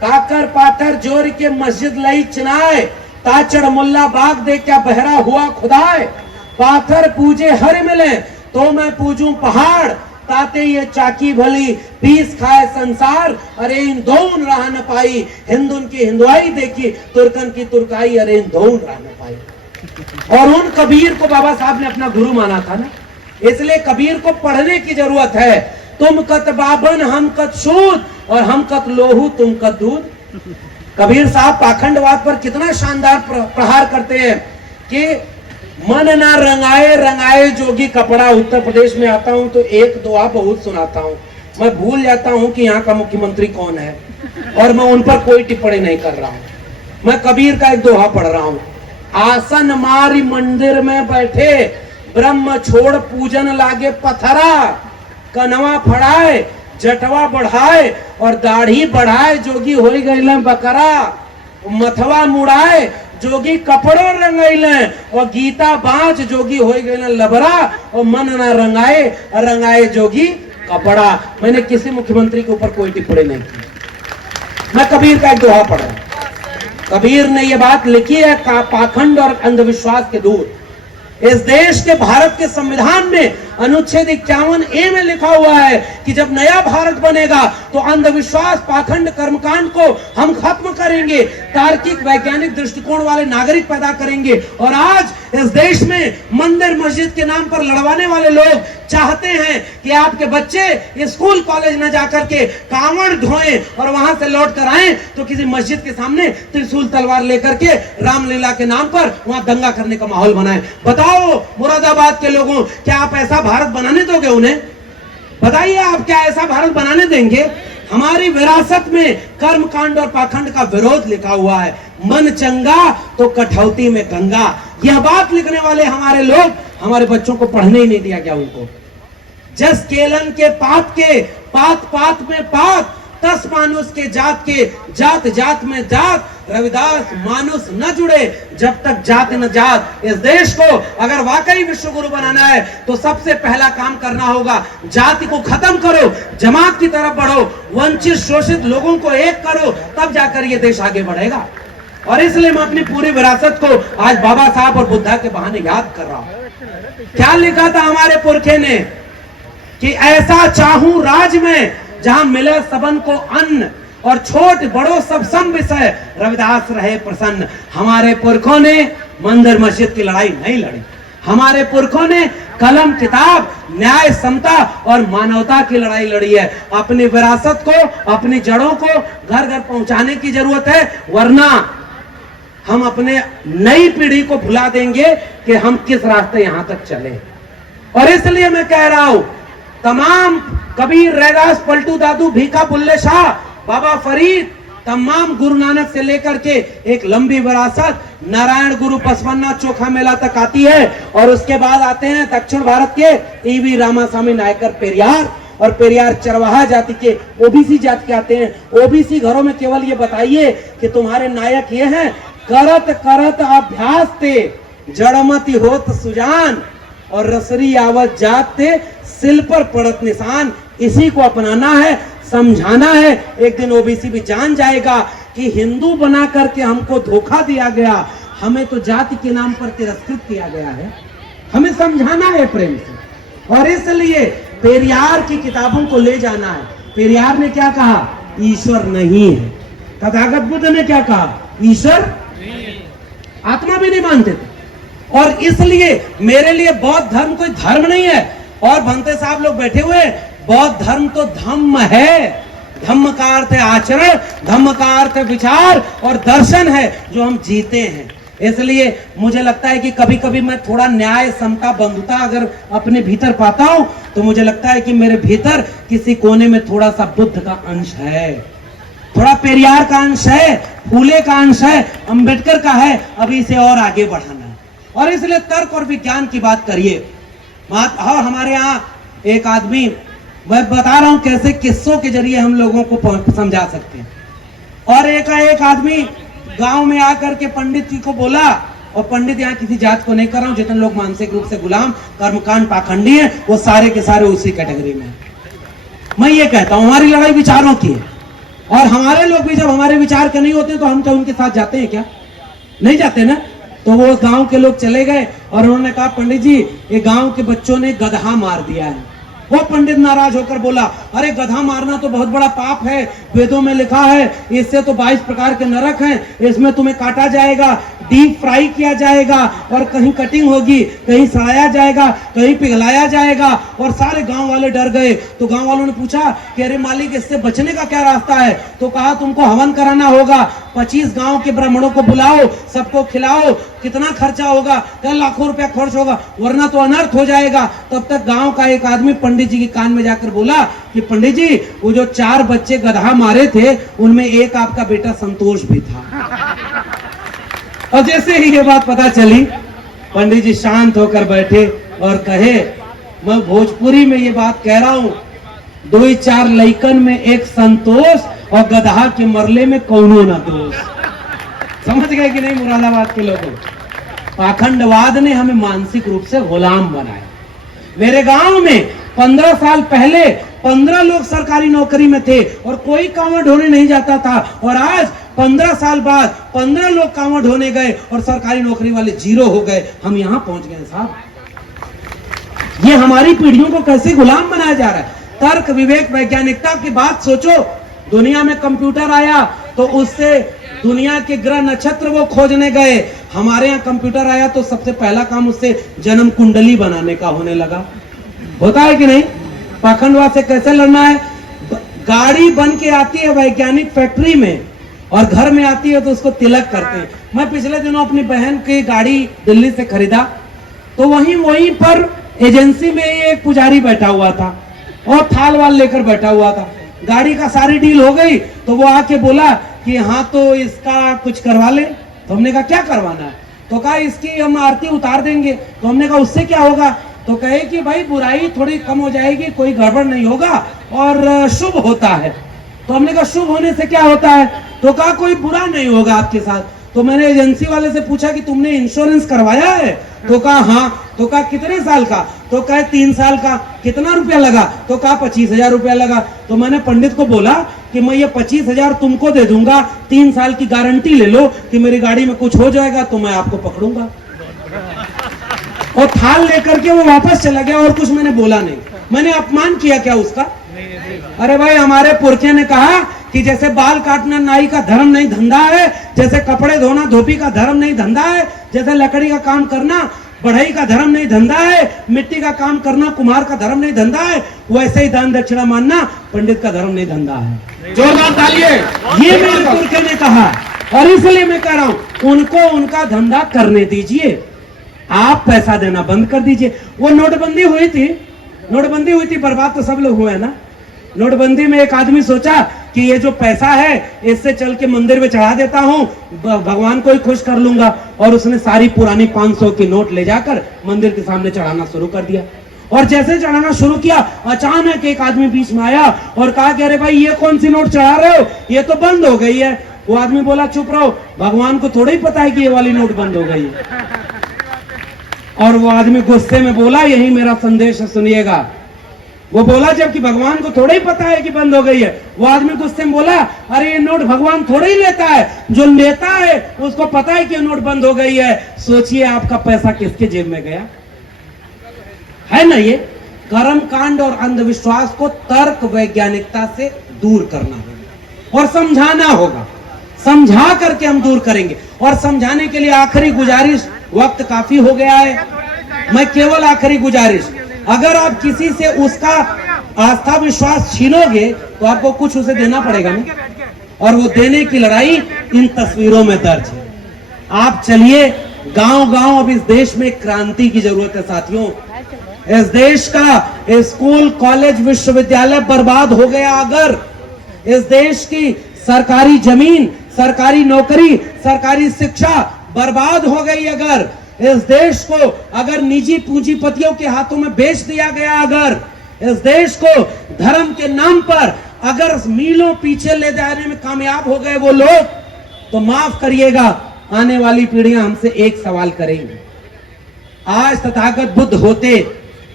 काकर पाथर जोर के मस्जिद लई चिनाए, ताचड़ मुल्ला बाग दे क्या बहरा हुआ खुदाए। पाथर पूजे हर मिले तो मैं पूजूं पहाड़, ताते ये चाकी भली पीस खाए संसार। अरे इन दोन राह न पाई, हिंदुन की हिंदुआई देखी, तुर्कन की तुर्काई, अरे इन दोन राह न पाई। और उन कबीर को बाबा साहब ने अपना गुरु माना था ना, इसलिए कबीर को पढ़ने की जरूरत है। तुम कत बाबन हम कत सूद, और हम कत लोहू तुम कत दूध। कबीर साहब पाखंडवाद पर कितना शानदार प्रहार करते हैं कि मन ना रंगाए रंगाए जोगी कपड़ा। उत्तर प्रदेश में आता हूं तो एक दुआ बहुत सुनाता हूं, मैं भूल जाता हूं कि यहाँ का मुख्यमंत्री कौन है और मैं उन पर कोई टिप्पणी नहीं कर रहा हूं। मैं कबीर का एक दोहा पढ़ रहा हूं। आसन मारी मंदिर में बैठे, ब्रह्म छोड़ पूजन लागे पथरा। कनवा फड़ाए जटवा बढ़ाए और दाढ़ी बढ़ाए, जोगी हो गए बकरा। मथवा मुड़ाए जोगी कपड़ों रंगैले, और गीता बाँच जोगी हो गए लबरा। और मन ना रंगाए रंगाए जोगी कपड़ा। मैंने किसी मुख्यमंत्री के ऊपर कोई टिप्पणी नहीं की, मैं कबीर का एक दोहा पढ़ रहा हूं। कबीर ने यह बात लिखी है, पाखंड और अंधविश्वास के दूर। इस देश के भारत के संविधान में अनुच्छेद 51A में लिखा हुआ है कि जब नया भारत बनेगा तो अंधविश्वास, पाखंड, कर्मकांड को हम खत्म करेंगे, तार्किक वैज्ञानिक दृष्टिकोण वाले नागरिक पैदा करेंगे। और आज इस देश में मंदिर मस्जिद के नाम पर लड़वाने वाले लोग चाहते हैं कि आपके बच्चे स्कूल कॉलेज न जाकर के कांवड़ ढोएं और वहां से लौट कर आए तो किसी मस्जिद के सामने त्रिशूल तलवार लेकर के रामलीला के नाम पर वहां दंगा करने का माहौल बनाए। बताओ मुरादाबाद के लोगों, क्या आप ऐसा भारत बनाने दोगे उन्हें? बताइए, आप क्या ऐसा भारत बनाने देंगे? हमारी विरासत में कर्मकांड और पाखंड का विरोध लिखा हुआ है। मन चंगा तो कठौती में गंगा। यह बात लिखने वाले हमारे लोग हमारे बच्चों को पढ़ने ही नहीं दिया गया। उनको जस केलन के पात में पात, तस मानुष के जात के, जात जात में जात, रविदास मानुष न जुड़े जब तक जात न जात। इस देश को अगर वाकई विश्व गुरु बनाना है तो सबसे पहला काम करना होगा, जाति को खत्म करो, जमात की तरफ बढ़ो, वंचित शोषित लोगों को एक करो, तब जाकर ये देश आगे बढ़ेगा। और इसलिए मैं अपनी पूरी विरासत को आज बाबा साहब और बुद्धा के बहाने याद कर रहा हूं। क्या लिखा था हमारे पुरखे ने कि ऐसा चाहूं राज में जहां मिले सबन को अन्न और छोट बड़ो सब सम विषय, रविदास रहे प्रसन्न। हमारे पुरखों ने मंदिर मस्जिद की लड़ाई नहीं लड़ी, हमारे पुरखों ने कलम किताब न्याय समता और मानवता की लड़ाई लड़ी है। अपनी विरासत को, अपनी जड़ों को घर घर पहुंचाने की जरूरत है, वरना हम अपने नई पीढ़ी को भुला देंगे कि हम किस रास्ते यहां तक चले। और इसलिए मैं कह रहा हूं, तमाम कबीर, रैदास, पलटू दादू, भीखा, बुल्ले शाह, बाबा फरीद, तमाम गुरु नानक से लेकर के एक लंबी विरासत नारायण गुरु पसवन्ना चोखा मेला तक आती है। और उसके बाद आते हैं दक्षिण भारत के ईवी रामास्वामी नायकर पेरियार, और पेरियार चरवाहा जाति के, ओबीसी जाति के आते हैं। ओबीसी घरों में केवल ये बताइए कि तुम्हारे नायक ये हैं, करत करत अभ्यास ते जड़मती होत सुजान, और रसरी आवत जात ते सिल पर पड़त निशान। इसी को अपनाना है, समझाना है। एक दिन ओबीसी भी जान जाएगा कि हिंदू बना करके हमको धोखा दिया गया, हमें तो जाति के नाम पर तिरस्कृत किया गया है। हमें समझाना है प्रेम से, और इसलिए पेरियार की किताबों को ले जाना है। पेरियार ने क्या कहा? ईश्वर नहीं है। तथागत बुद्ध ने क्या कहा? ईश्वर, आत्मा भी नहीं मानते थे। और इसलिए मेरे लिए बौद्ध धर्म कोई धर्म नहीं है। और भंते साहब लोग बैठे हुए, बौद्ध धर्म तो धम्म है। धम्म का अर्थ है आचरण, धम्म का अर्थ है विचार, और दर्शन है जो हम जीते हैं। इसलिए मुझे लगता है कि कभी कभी मैं थोड़ा न्याय, समता, बंधुता अगर अपने भीतर पाता हूं तो मुझे लगता है कि मेरे भीतर किसी कोने में थोड़ा सा बुद्ध का अंश है, थोड़ा पेरियार का अंश है, फूले का अंश है, अंबेडकर का है। अभी इसे और आगे बढ़ाना है। और इसलिए तर्क और विज्ञान की बात करिए। और हमारे यहाँ एक आदमी, मैं बता रहा हूं कैसे किस्सों के जरिए हम लोगों को समझा सकते हैं। और एक आदमी गांव में आकर के पंडित जी को बोला, और पंडित यहाँ किसी जात को नहीं कर रहा हूं, जितने लोग मानसिक रूप से गुलाम, कर्मकांड, पाखंडी हैं, वो सारे के सारे उसी कैटेगरी में। मैं ये कहता हूं हमारी लड़ाई विचारों की है, और हमारे लोग भी जब हमारे विचार के नहीं होते तो हम क्या उनके साथ जाते हैं? क्या नहीं जाते ना। तो वो गांव के लोग चले गए और उन्होंने कहा, पंडित जी ये गांव के बच्चों ने गधा मार दिया है। वो पंडित नाराज होकर बोला, अरे गधा मारना तो बहुत बड़ा पाप है, वेदों में लिखा है, इससे तो 22 प्रकार के नरक हैं, इसमें तुम्हें काटा जाएगा, डीप फ्राई किया जाएगा, और कहीं कटिंग होगी, कहीं सड़ाया जाएगा, कहीं पिघलाया जाएगा। और सारे गांव वाले डर गए। तो गांव वालों ने पूछा कि अरे मालिक, इससे बचने का क्या रास्ता है? तो कहा तुमको हवन कराना होगा, 25 गांव के ब्राह्मणों को बुलाओ, सबको खिलाओ। कितना खर्चा होगा? कई लाखों रुपया खर्च होगा, वरना तो अनर्थ हो जाएगा। तब तक गांव का एक आदमी पंडित जी के कान में जाकर बोला कि पंडित जी, वो जो 4 बच्चे गधा मारे थे उनमें एक आपका बेटा संतोष भी था। और जैसे ही ये बात पता चली, पंडित जी शांत होकर बैठे और कहे, मैं भोजपुरी में ये बात कह रहा हूं, 2-4 लइकन में एक संतोष, और गधा के मरले में कौनो ना दोष। समझ गए कि नहीं मुरादाबाद के लोगों? पाखंडवाद ने हमें मानसिक रूप से गुलाम बनाया। मेरे गांव में 15 साल पहले 15 लोग सरकारी नौकरी में थे और कोई कांवड़ ढोने नहीं जाता था, और आज 15 साल बाद 15 लोग कांवड़ ढोने गए और सरकारी नौकरी वाले 0 हो गए। हम यहां पहुंच गए साहब। ये हमारी पीढ़ियों को कैसे गुलाम बनाया जा रहा है? तर्क, विवेक, वैज्ञानिकता की बात सोचो। दुनिया में कंप्यूटर आया तो उससे दुनिया के ग्रह नक्षत्र वो खोजने गए। हमारे यहाँ कंप्यूटर आया तो सबसे पहला काम उससे जन्म कुंडली बनाने का होने लगा। होता है कि नहीं? पाखंडवाद से कैसे लड़ना है? गाड़ी बन के आती है वैज्ञानिक फैक्ट्री में, और घर में आती है तो उसको तिलक करते हैं। मैं पिछले दिनों अपनी बहन की गाड़ी दिल्ली से खरीदा, तो वहीं पर एजेंसी में एक पुजारी बैठा हुआ था और थाल वाल लेकर बैठा हुआ था। गाड़ी का सारी डील हो गई तो वो आके बोला कि हाँ तो इसका कुछ करवा ले। तो हमने कहा क्या करवाना है? तो कहा इसकी हम आरती उतार देंगे। तो हमने कहा उससे क्या होगा? तो कहे कि भाई बुराई थोड़ी कम हो जाएगी, कोई गड़बड़ नहीं होगा और शुभ होता है। तो हमने कहा शुभ होने से क्या होता है? तो कहा कोई बुरा नहीं होगा आपके साथ। तो मैंने एजेंसी वाले से पूछा कि तुमने इंश्योरेंस करवाया है? तो कहा हाँ। तो कहा कितने साल का? तो कहा 3 साल का। कितना रुपया लगा? तो कहा 25,000 रुपया लगा। तो मैंने पंडित को बोला कि मैं ये 25,000 तुमको दे दूंगा, 3 साल की गारंटी ले लो कि मेरी गाड़ी में कुछ हो जाएगा तो मैं आपको पकड़ूंगा। और थाल लेकर के वो वापस चला गया और कुछ मैंने बोला नहीं। मैंने अपमान किया क्या उसका? अरे भाई, हमारे पुरखे ने कहा कि जैसे बाल काटना नाई का धर्म नहीं धंधा है, जैसे कपड़े धोना धोबी का धर्म नहीं धंधा है, जैसे लकड़ी का काम करना बढ़ई का धर्म नहीं धंधा है, मिट्टी का काम करना कुम्हार का धर्म नहीं धंधा है, वैसे ही दान दक्षिणा मानना पंडित का धर्म नहीं धंधा है। जोरदार तालियां। ये मेरे पुरखे ने कहा और इसलिए मैं कह रहा हूं उनको उनका धंधा करने दीजिए, आप पैसा देना बंद कर दीजिए। वो नोटबंदी हुई थी, बर्बाद तो सब लोग हुए ना। नोटबंदी में एक आदमी सोचा कि ये जो पैसा है इससे चल के मंदिर में चढ़ा देता हूं, भगवान को ही खुश कर लूंगा, और उसने सारी पुरानी 500 की नोट ले जाकर मंदिर के सामने चढ़ाना शुरू कर दिया। और जैसे चढ़ाना शुरू किया, अचानक एक आदमी बीच में आया और कहा कि अरे भाई, ये कौन सी नोट चढ़ा रहे हो? ये तो बंद हो गई है। वो आदमी बोला चुप रहो, भगवान को थोड़ा ही पता है कि ये वाली नोट बंद हो गई है। और वो आदमी गुस्से में बोला, यही मेरा संदेश है, सुनिएगा। वो बोला जबकि भगवान को थोड़ा ही पता है कि बंद हो गई है। वो आदमी गुस्से में बोला, अरे ये नोट भगवान थोड़ा ही लेता है, जो लेता है उसको पता है कि नोट बंद हो गई है। सोचिए आपका पैसा किसके जेब में गया है ना। ये कर्म कांड और अंधविश्वास को तर्क वैज्ञानिकता से दूर करना होगा और समझाना होगा। समझा करके हम दूर करेंगे। और समझाने के लिए आखिरी गुजारिश, वक्त काफी हो गया है, मैं केवल आखिरी गुजारिश, अगर आप किसी से उसका आस्था विश्वास छीनोगे तो आपको कुछ उसे देना पड़ेगा ना, और वो देने की लड़ाई इन तस्वीरों में दर्ज है। आप चलिए गांव-गांव, अब इस देश में क्रांति की जरूरत है साथियों। इस देश का स्कूल कॉलेज विश्वविद्यालय बर्बाद हो गया अगर, इस देश की सरकारी जमीन, सरकारी नौकरी, सरकारी शिक्षा बर्बाद हो गई अगर, इस देश को अगर निजी पूंजीपतियों के हाथों में बेच दिया गया अगर, इस देश को धर्म के नाम पर अगर मीलों पीछे ले जाने में कामयाब हो गए वो लोग, तो माफ करिएगा, आने वाली पीढ़ियां हमसे एक सवाल करेंगी, आज तथागत बुद्ध होते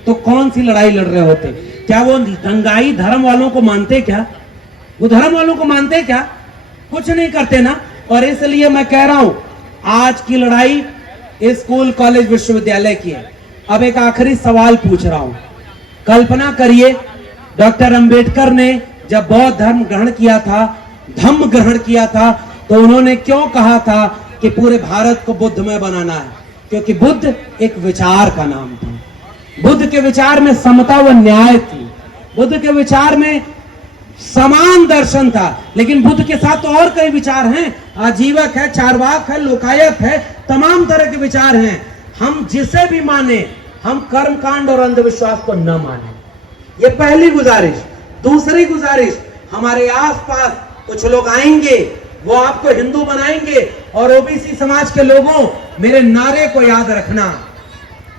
तो कौन सी लड़ाई लड़ रहे होते? क्या वो दंगाई धर्म वालों को मानते? क्या वो धर्म वालों को मानते? क्या कुछ नहीं करते ना। और इसलिए मैं कह रहा हूं, आज की लड़ाई स्कूल कॉलेज विश्वविद्यालय की है। अब एक आखिरी सवाल पूछ रहा हूं, कल्पना करिए डॉक्टर अंबेडकर ने जब बौद्ध धर्म ग्रहण किया था, धम्म ग्रहण किया था, तो उन्होंने क्यों कहा था कि पूरे भारत को बुद्धमय बनाना है? क्योंकि बुद्ध एक विचार का नाम था। बुद्ध के विचार में समता व न्याय थी, बुद्ध के विचार में समान दर्शन था। लेकिन बुद्ध के साथ तो और कई विचार हैं, आजीवक है, चारवाक है, लोकायत है, तमाम तरह के विचार हैं। हम जिसे भी माने, हम कर्मकांड और अंधविश्वास को न माने, ये पहली गुजारिश। दूसरी गुजारिश, हमारे आसपास कुछ लोग आएंगे, वो आपको हिंदू बनाएंगे, और ओबीसी समाज के लोगों, मेरे नारे को याद रखना।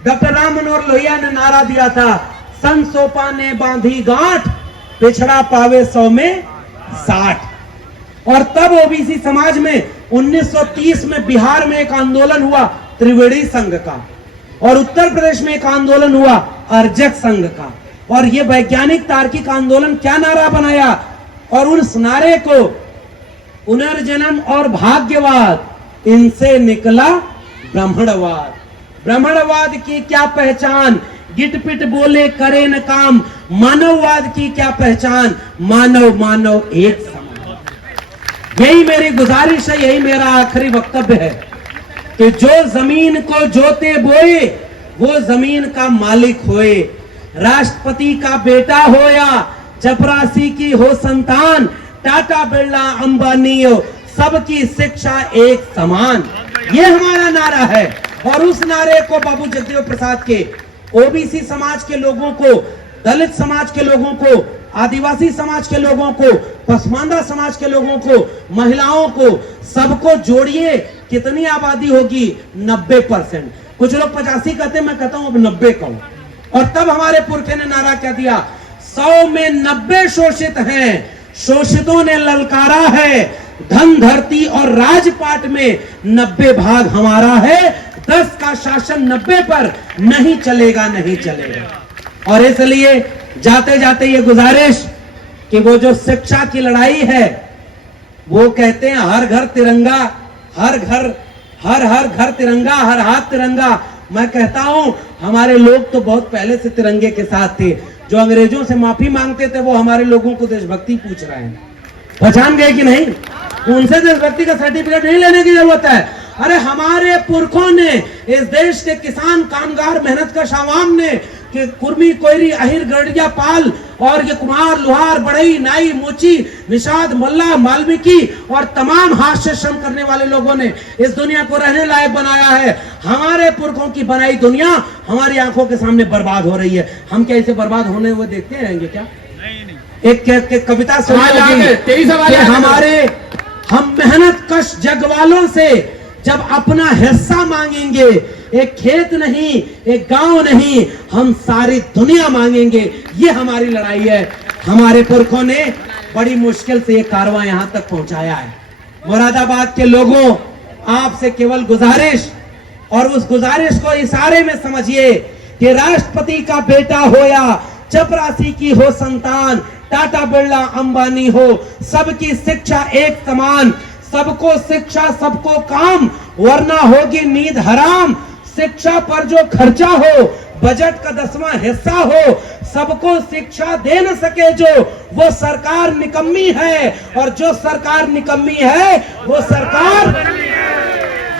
डॉक्टर राम मनोहर लोहिया ने नारा दिया था, सन सोपा ने बांधी गांठ, पिछड़ा पावे 100 में 60। और तब ओबीसी समाज में 1930 में बिहार में एक आंदोलन हुआ त्रिवेणी संघ का, और उत्तर प्रदेश में एक आंदोलन हुआ अर्जक संघ का। और ये वैज्ञानिक तार्किक आंदोलन क्या नारा बनाया, और उस नारे को पुनर्जन्म और भाग्यवाद, इनसे निकला ब्राह्मणवाद। ब्राह्मणवाद की क्या पहचान, गिटपिट बोले करे न काम। मानववाद की क्या पहचान, मानव मानव एक समान। यही मेरी गुजारिश है, यही मेरा आखिरी वक्तव्य है कि जो जमीन को जोते बोए वो जमीन का मालिक होए। राष्ट्रपति का बेटा हो या चपरासी की हो संतान, टाटा बिरला अंबानी हो, सबकी शिक्षा एक समान, ये हमारा नारा है। और उस नारे को बाबू जगदेव प्रसाद के, ओबीसी समाज के लोगों को, दलित समाज के लोगों को, आदिवासी समाज के लोगों को, पसमानदा समाज के लोगों को, महिलाओं को, सबको जोड़िए। कितनी आबादी होगी? 90%। कुछ लोग 85 कहते, मैं कहता हूं अब 90 कहूं। और तब हमारे पुरखे ने नारा क्या दिया, 100 में 90 शोषित हैं, शोषितों ने ललकारा है, धन धरती और राजपाट में 90 भाग हमारा है, 10 का शासन 90 पर नहीं चलेगा, नहीं चलेगा। और इसलिए जाते जाते ये गुजारिश कि वो जो शिक्षा की लड़ाई है, वो कहते हैं हर घर तिरंगा, हर घर तिरंगा, हर हाथ तिरंगा। मैं कहता हूं हमारे लोग तो बहुत पहले से तिरंगे के साथ थे। जो अंग्रेजों से माफी मांगते थे वो हमारे लोगों को देशभक्ति पूछ रहे हैं। पहचान गए कि नहीं? उनसे देशभक्ति का सर्टिफिकेट नहीं लेने की जरूरत है। अरे हमारे पुरखों ने, इस देश के किसान, कामगार, मेहनतकश आवाम ने कि कुर्मी, कोयरी, अहिर, गरडिया, पाल और ये कुम्हार, लोहार, बढ़ई, नाई, मोची, निषाद, मल्ला, वाल्मीकि और तमाम हाथ से श्रम करने वाले लोगों ने इस दुनिया को रहने लायक बनाया है। हमारे पुरखों की बनाई दुनिया हमारी आंखों के सामने बर्बाद हो रही है। हम क्या इसे बर्बाद होने हुए देखते रहेंगे क्या? एक कविता सुनिए, हम मेहनत कश जग वालों से जब अपना हिस्सा मांगेंगे, एक खेत नहीं, एक गांव नहीं, हम सारी दुनिया मांगेंगे। ये हमारी लड़ाई है। हमारे पुरखों ने बड़ी मुश्किल से ये कारवां यहां तक पहुंचाया है। मुरादाबाद के लोगों, आपसे केवल गुजारिश, और उस गुजारिश को इशारे में समझिए कि राष्ट्रपति का बेटा हो या चपरासी की हो संतान, टाटा, बिरला, अंबानी हो, सबकी शिक्षा एक समान। सबको शिक्षा, सबको काम, वरना होगी नींद हराम। शिक्षा पर जो खर्चा हो, बजट का 10वां हिस्सा हो, सबको शिक्षा दे न सके जो, वो सरकार निकम्मी है। और जो सरकार निकम्मी है वो सरकार।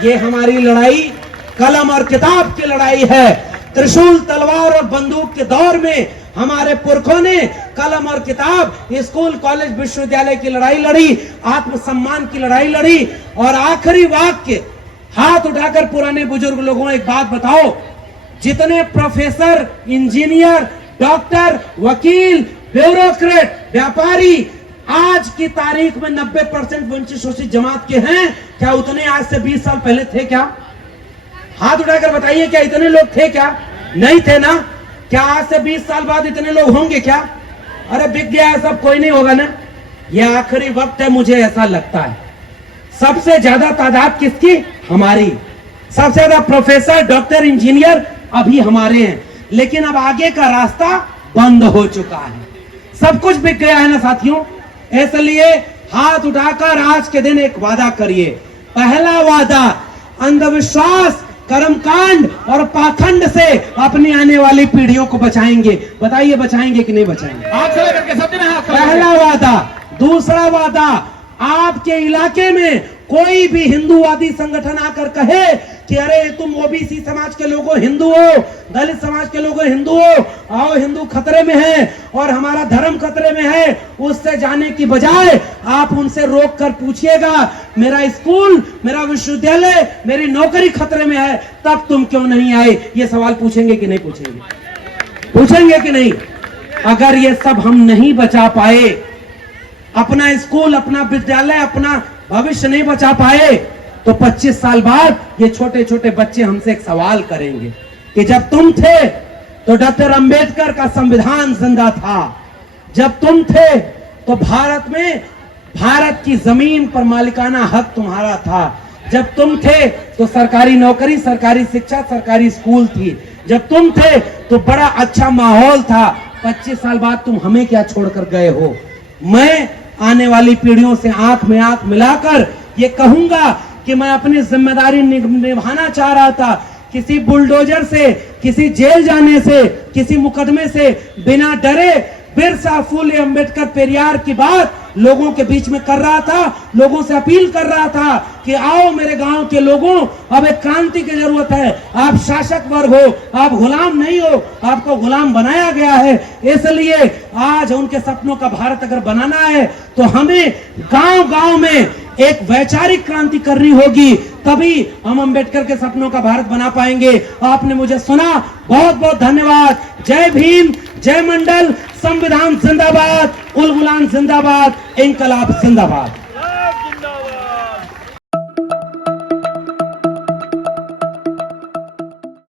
ये हमारी लड़ाई कलम और किताब की लड़ाई है। त्रिशूल, तलवार और बंदूक के दौर में हमारे पुरखों ने कलम और किताब, स्कूल, कॉलेज, विश्वविद्यालय की लड़ाई लड़ी, आत्मसम्मान की लड़ाई लड़ी। और आखिरी वाक्य, हाथ उठाकर पुराने बुजुर्ग लोगों, एक बात बताओ, जितने प्रोफेसर, इंजीनियर, डॉक्टर, वकील, ब्यूरोक्रेट, व्यापारी आज की तारीख में 90% वंचित शोषित जमात के हैं, क्या उतने आज से 20 साल पहले थे क्या? हाथ उठाकर बताइए, क्या इतने लोग थे क्या? नहीं थे ना। क्या आज से 20 साल बाद इतने लोग होंगे क्या? अरे बिक गया है सब, कोई नहीं होगा ना। यह आखिरी वक्त है, मुझे ऐसा लगता है। सबसे ज्यादा तादाद किसकी? हमारी। सबसे ज्यादा प्रोफेसर, डॉक्टर, इंजीनियर अभी हमारे हैं। लेकिन अब आगे का रास्ता बंद हो चुका है, सब कुछ बिक गया है ना साथियों। इसलिए हाथ उठाकर आज के दिन एक वादा करिए। पहला वादा, अंधविश्वास, कर्मकांड और पाखंड से अपनी आने वाली पीढ़ियों को बचाएंगे। बताइए बचाएंगे कि नहीं बचाएंगे? हाथ खड़े करके सब जने हाथ खड़े। पहला वादा। दूसरा वादा, आपके इलाके में कोई भी हिंदूवादी संगठन आकर कहे कि अरे तुम ओबीसी समाज के लोगों हिंदू हो, दलित समाज के लोगों हिंदू हो, आओ हिंदू खतरे में है और हमारा धर्म खतरे में है, उससे जाने की बजाय आप उनसे रोक कर पूछिएगा, मेरा स्कूल, मेरा विश्वविद्यालय, मेरी नौकरी खतरे में है, तब तुम क्यों नहीं आए? ये सवाल पूछेंगे कि नहीं पूछेंगे? पूछेंगे कि नहीं? अगर ये सब हम नहीं बचा पाए, अपना स्कूल, अपना विद्यालय, अपना भविष्य नहीं बचा पाए, तो 25 साल बाद ये छोटे छोटे बच्चे हमसे एक सवाल करेंगे कि जब तुम थे तो डॉक्टर अंबेडकर का संविधान जिंदा था, जब तुम थे तो भारत में भारत की जमीन पर मालिकाना हक तुम्हारा था, जब तुम थे तो सरकारी नौकरी, सरकारी शिक्षा, सरकारी स्कूल थी, जब तुम थे तो बड़ा अच्छा माहौल था। 25 साल बाद तुम हमें क्या छोड़कर गए हो? मैं आने वाली पीढ़ियों से आंख में आंख मिलाकर ये कहूंगा कि मैं अपनी जिम्मेदारी निभाना चाह रहा था। किसी बुलडोजर से, किसी जेल जाने से, किसी मुकदमे से बिना डरे बिरसा, फूले, अंबेडकर, पेरियार की बात लोगों के बीच में कर रहा था, लोगों से अपील कर रहा था कि आओ मेरे गांव के लोगों, अब एक क्रांति की जरूरत है। आप शासक वर्ग हो, आप गुलाम नहीं हो, आपको गुलाम बनाया गया है। इसलिए आज उनके सपनों का भारत अगर बनाना है तो हमें गांव गांव में एक वैचारिक क्रांति करनी होगी, तभी हम अंबेडकर के सपनों का भारत बना पाएंगे। आपने मुझे सुना, बहुत बहुत धन्यवाद। जय भीम, जय मंडल, संविधान जिंदाबाद, उल गुलाम जिंदाबाद, इंकलाब जिंदाबाद।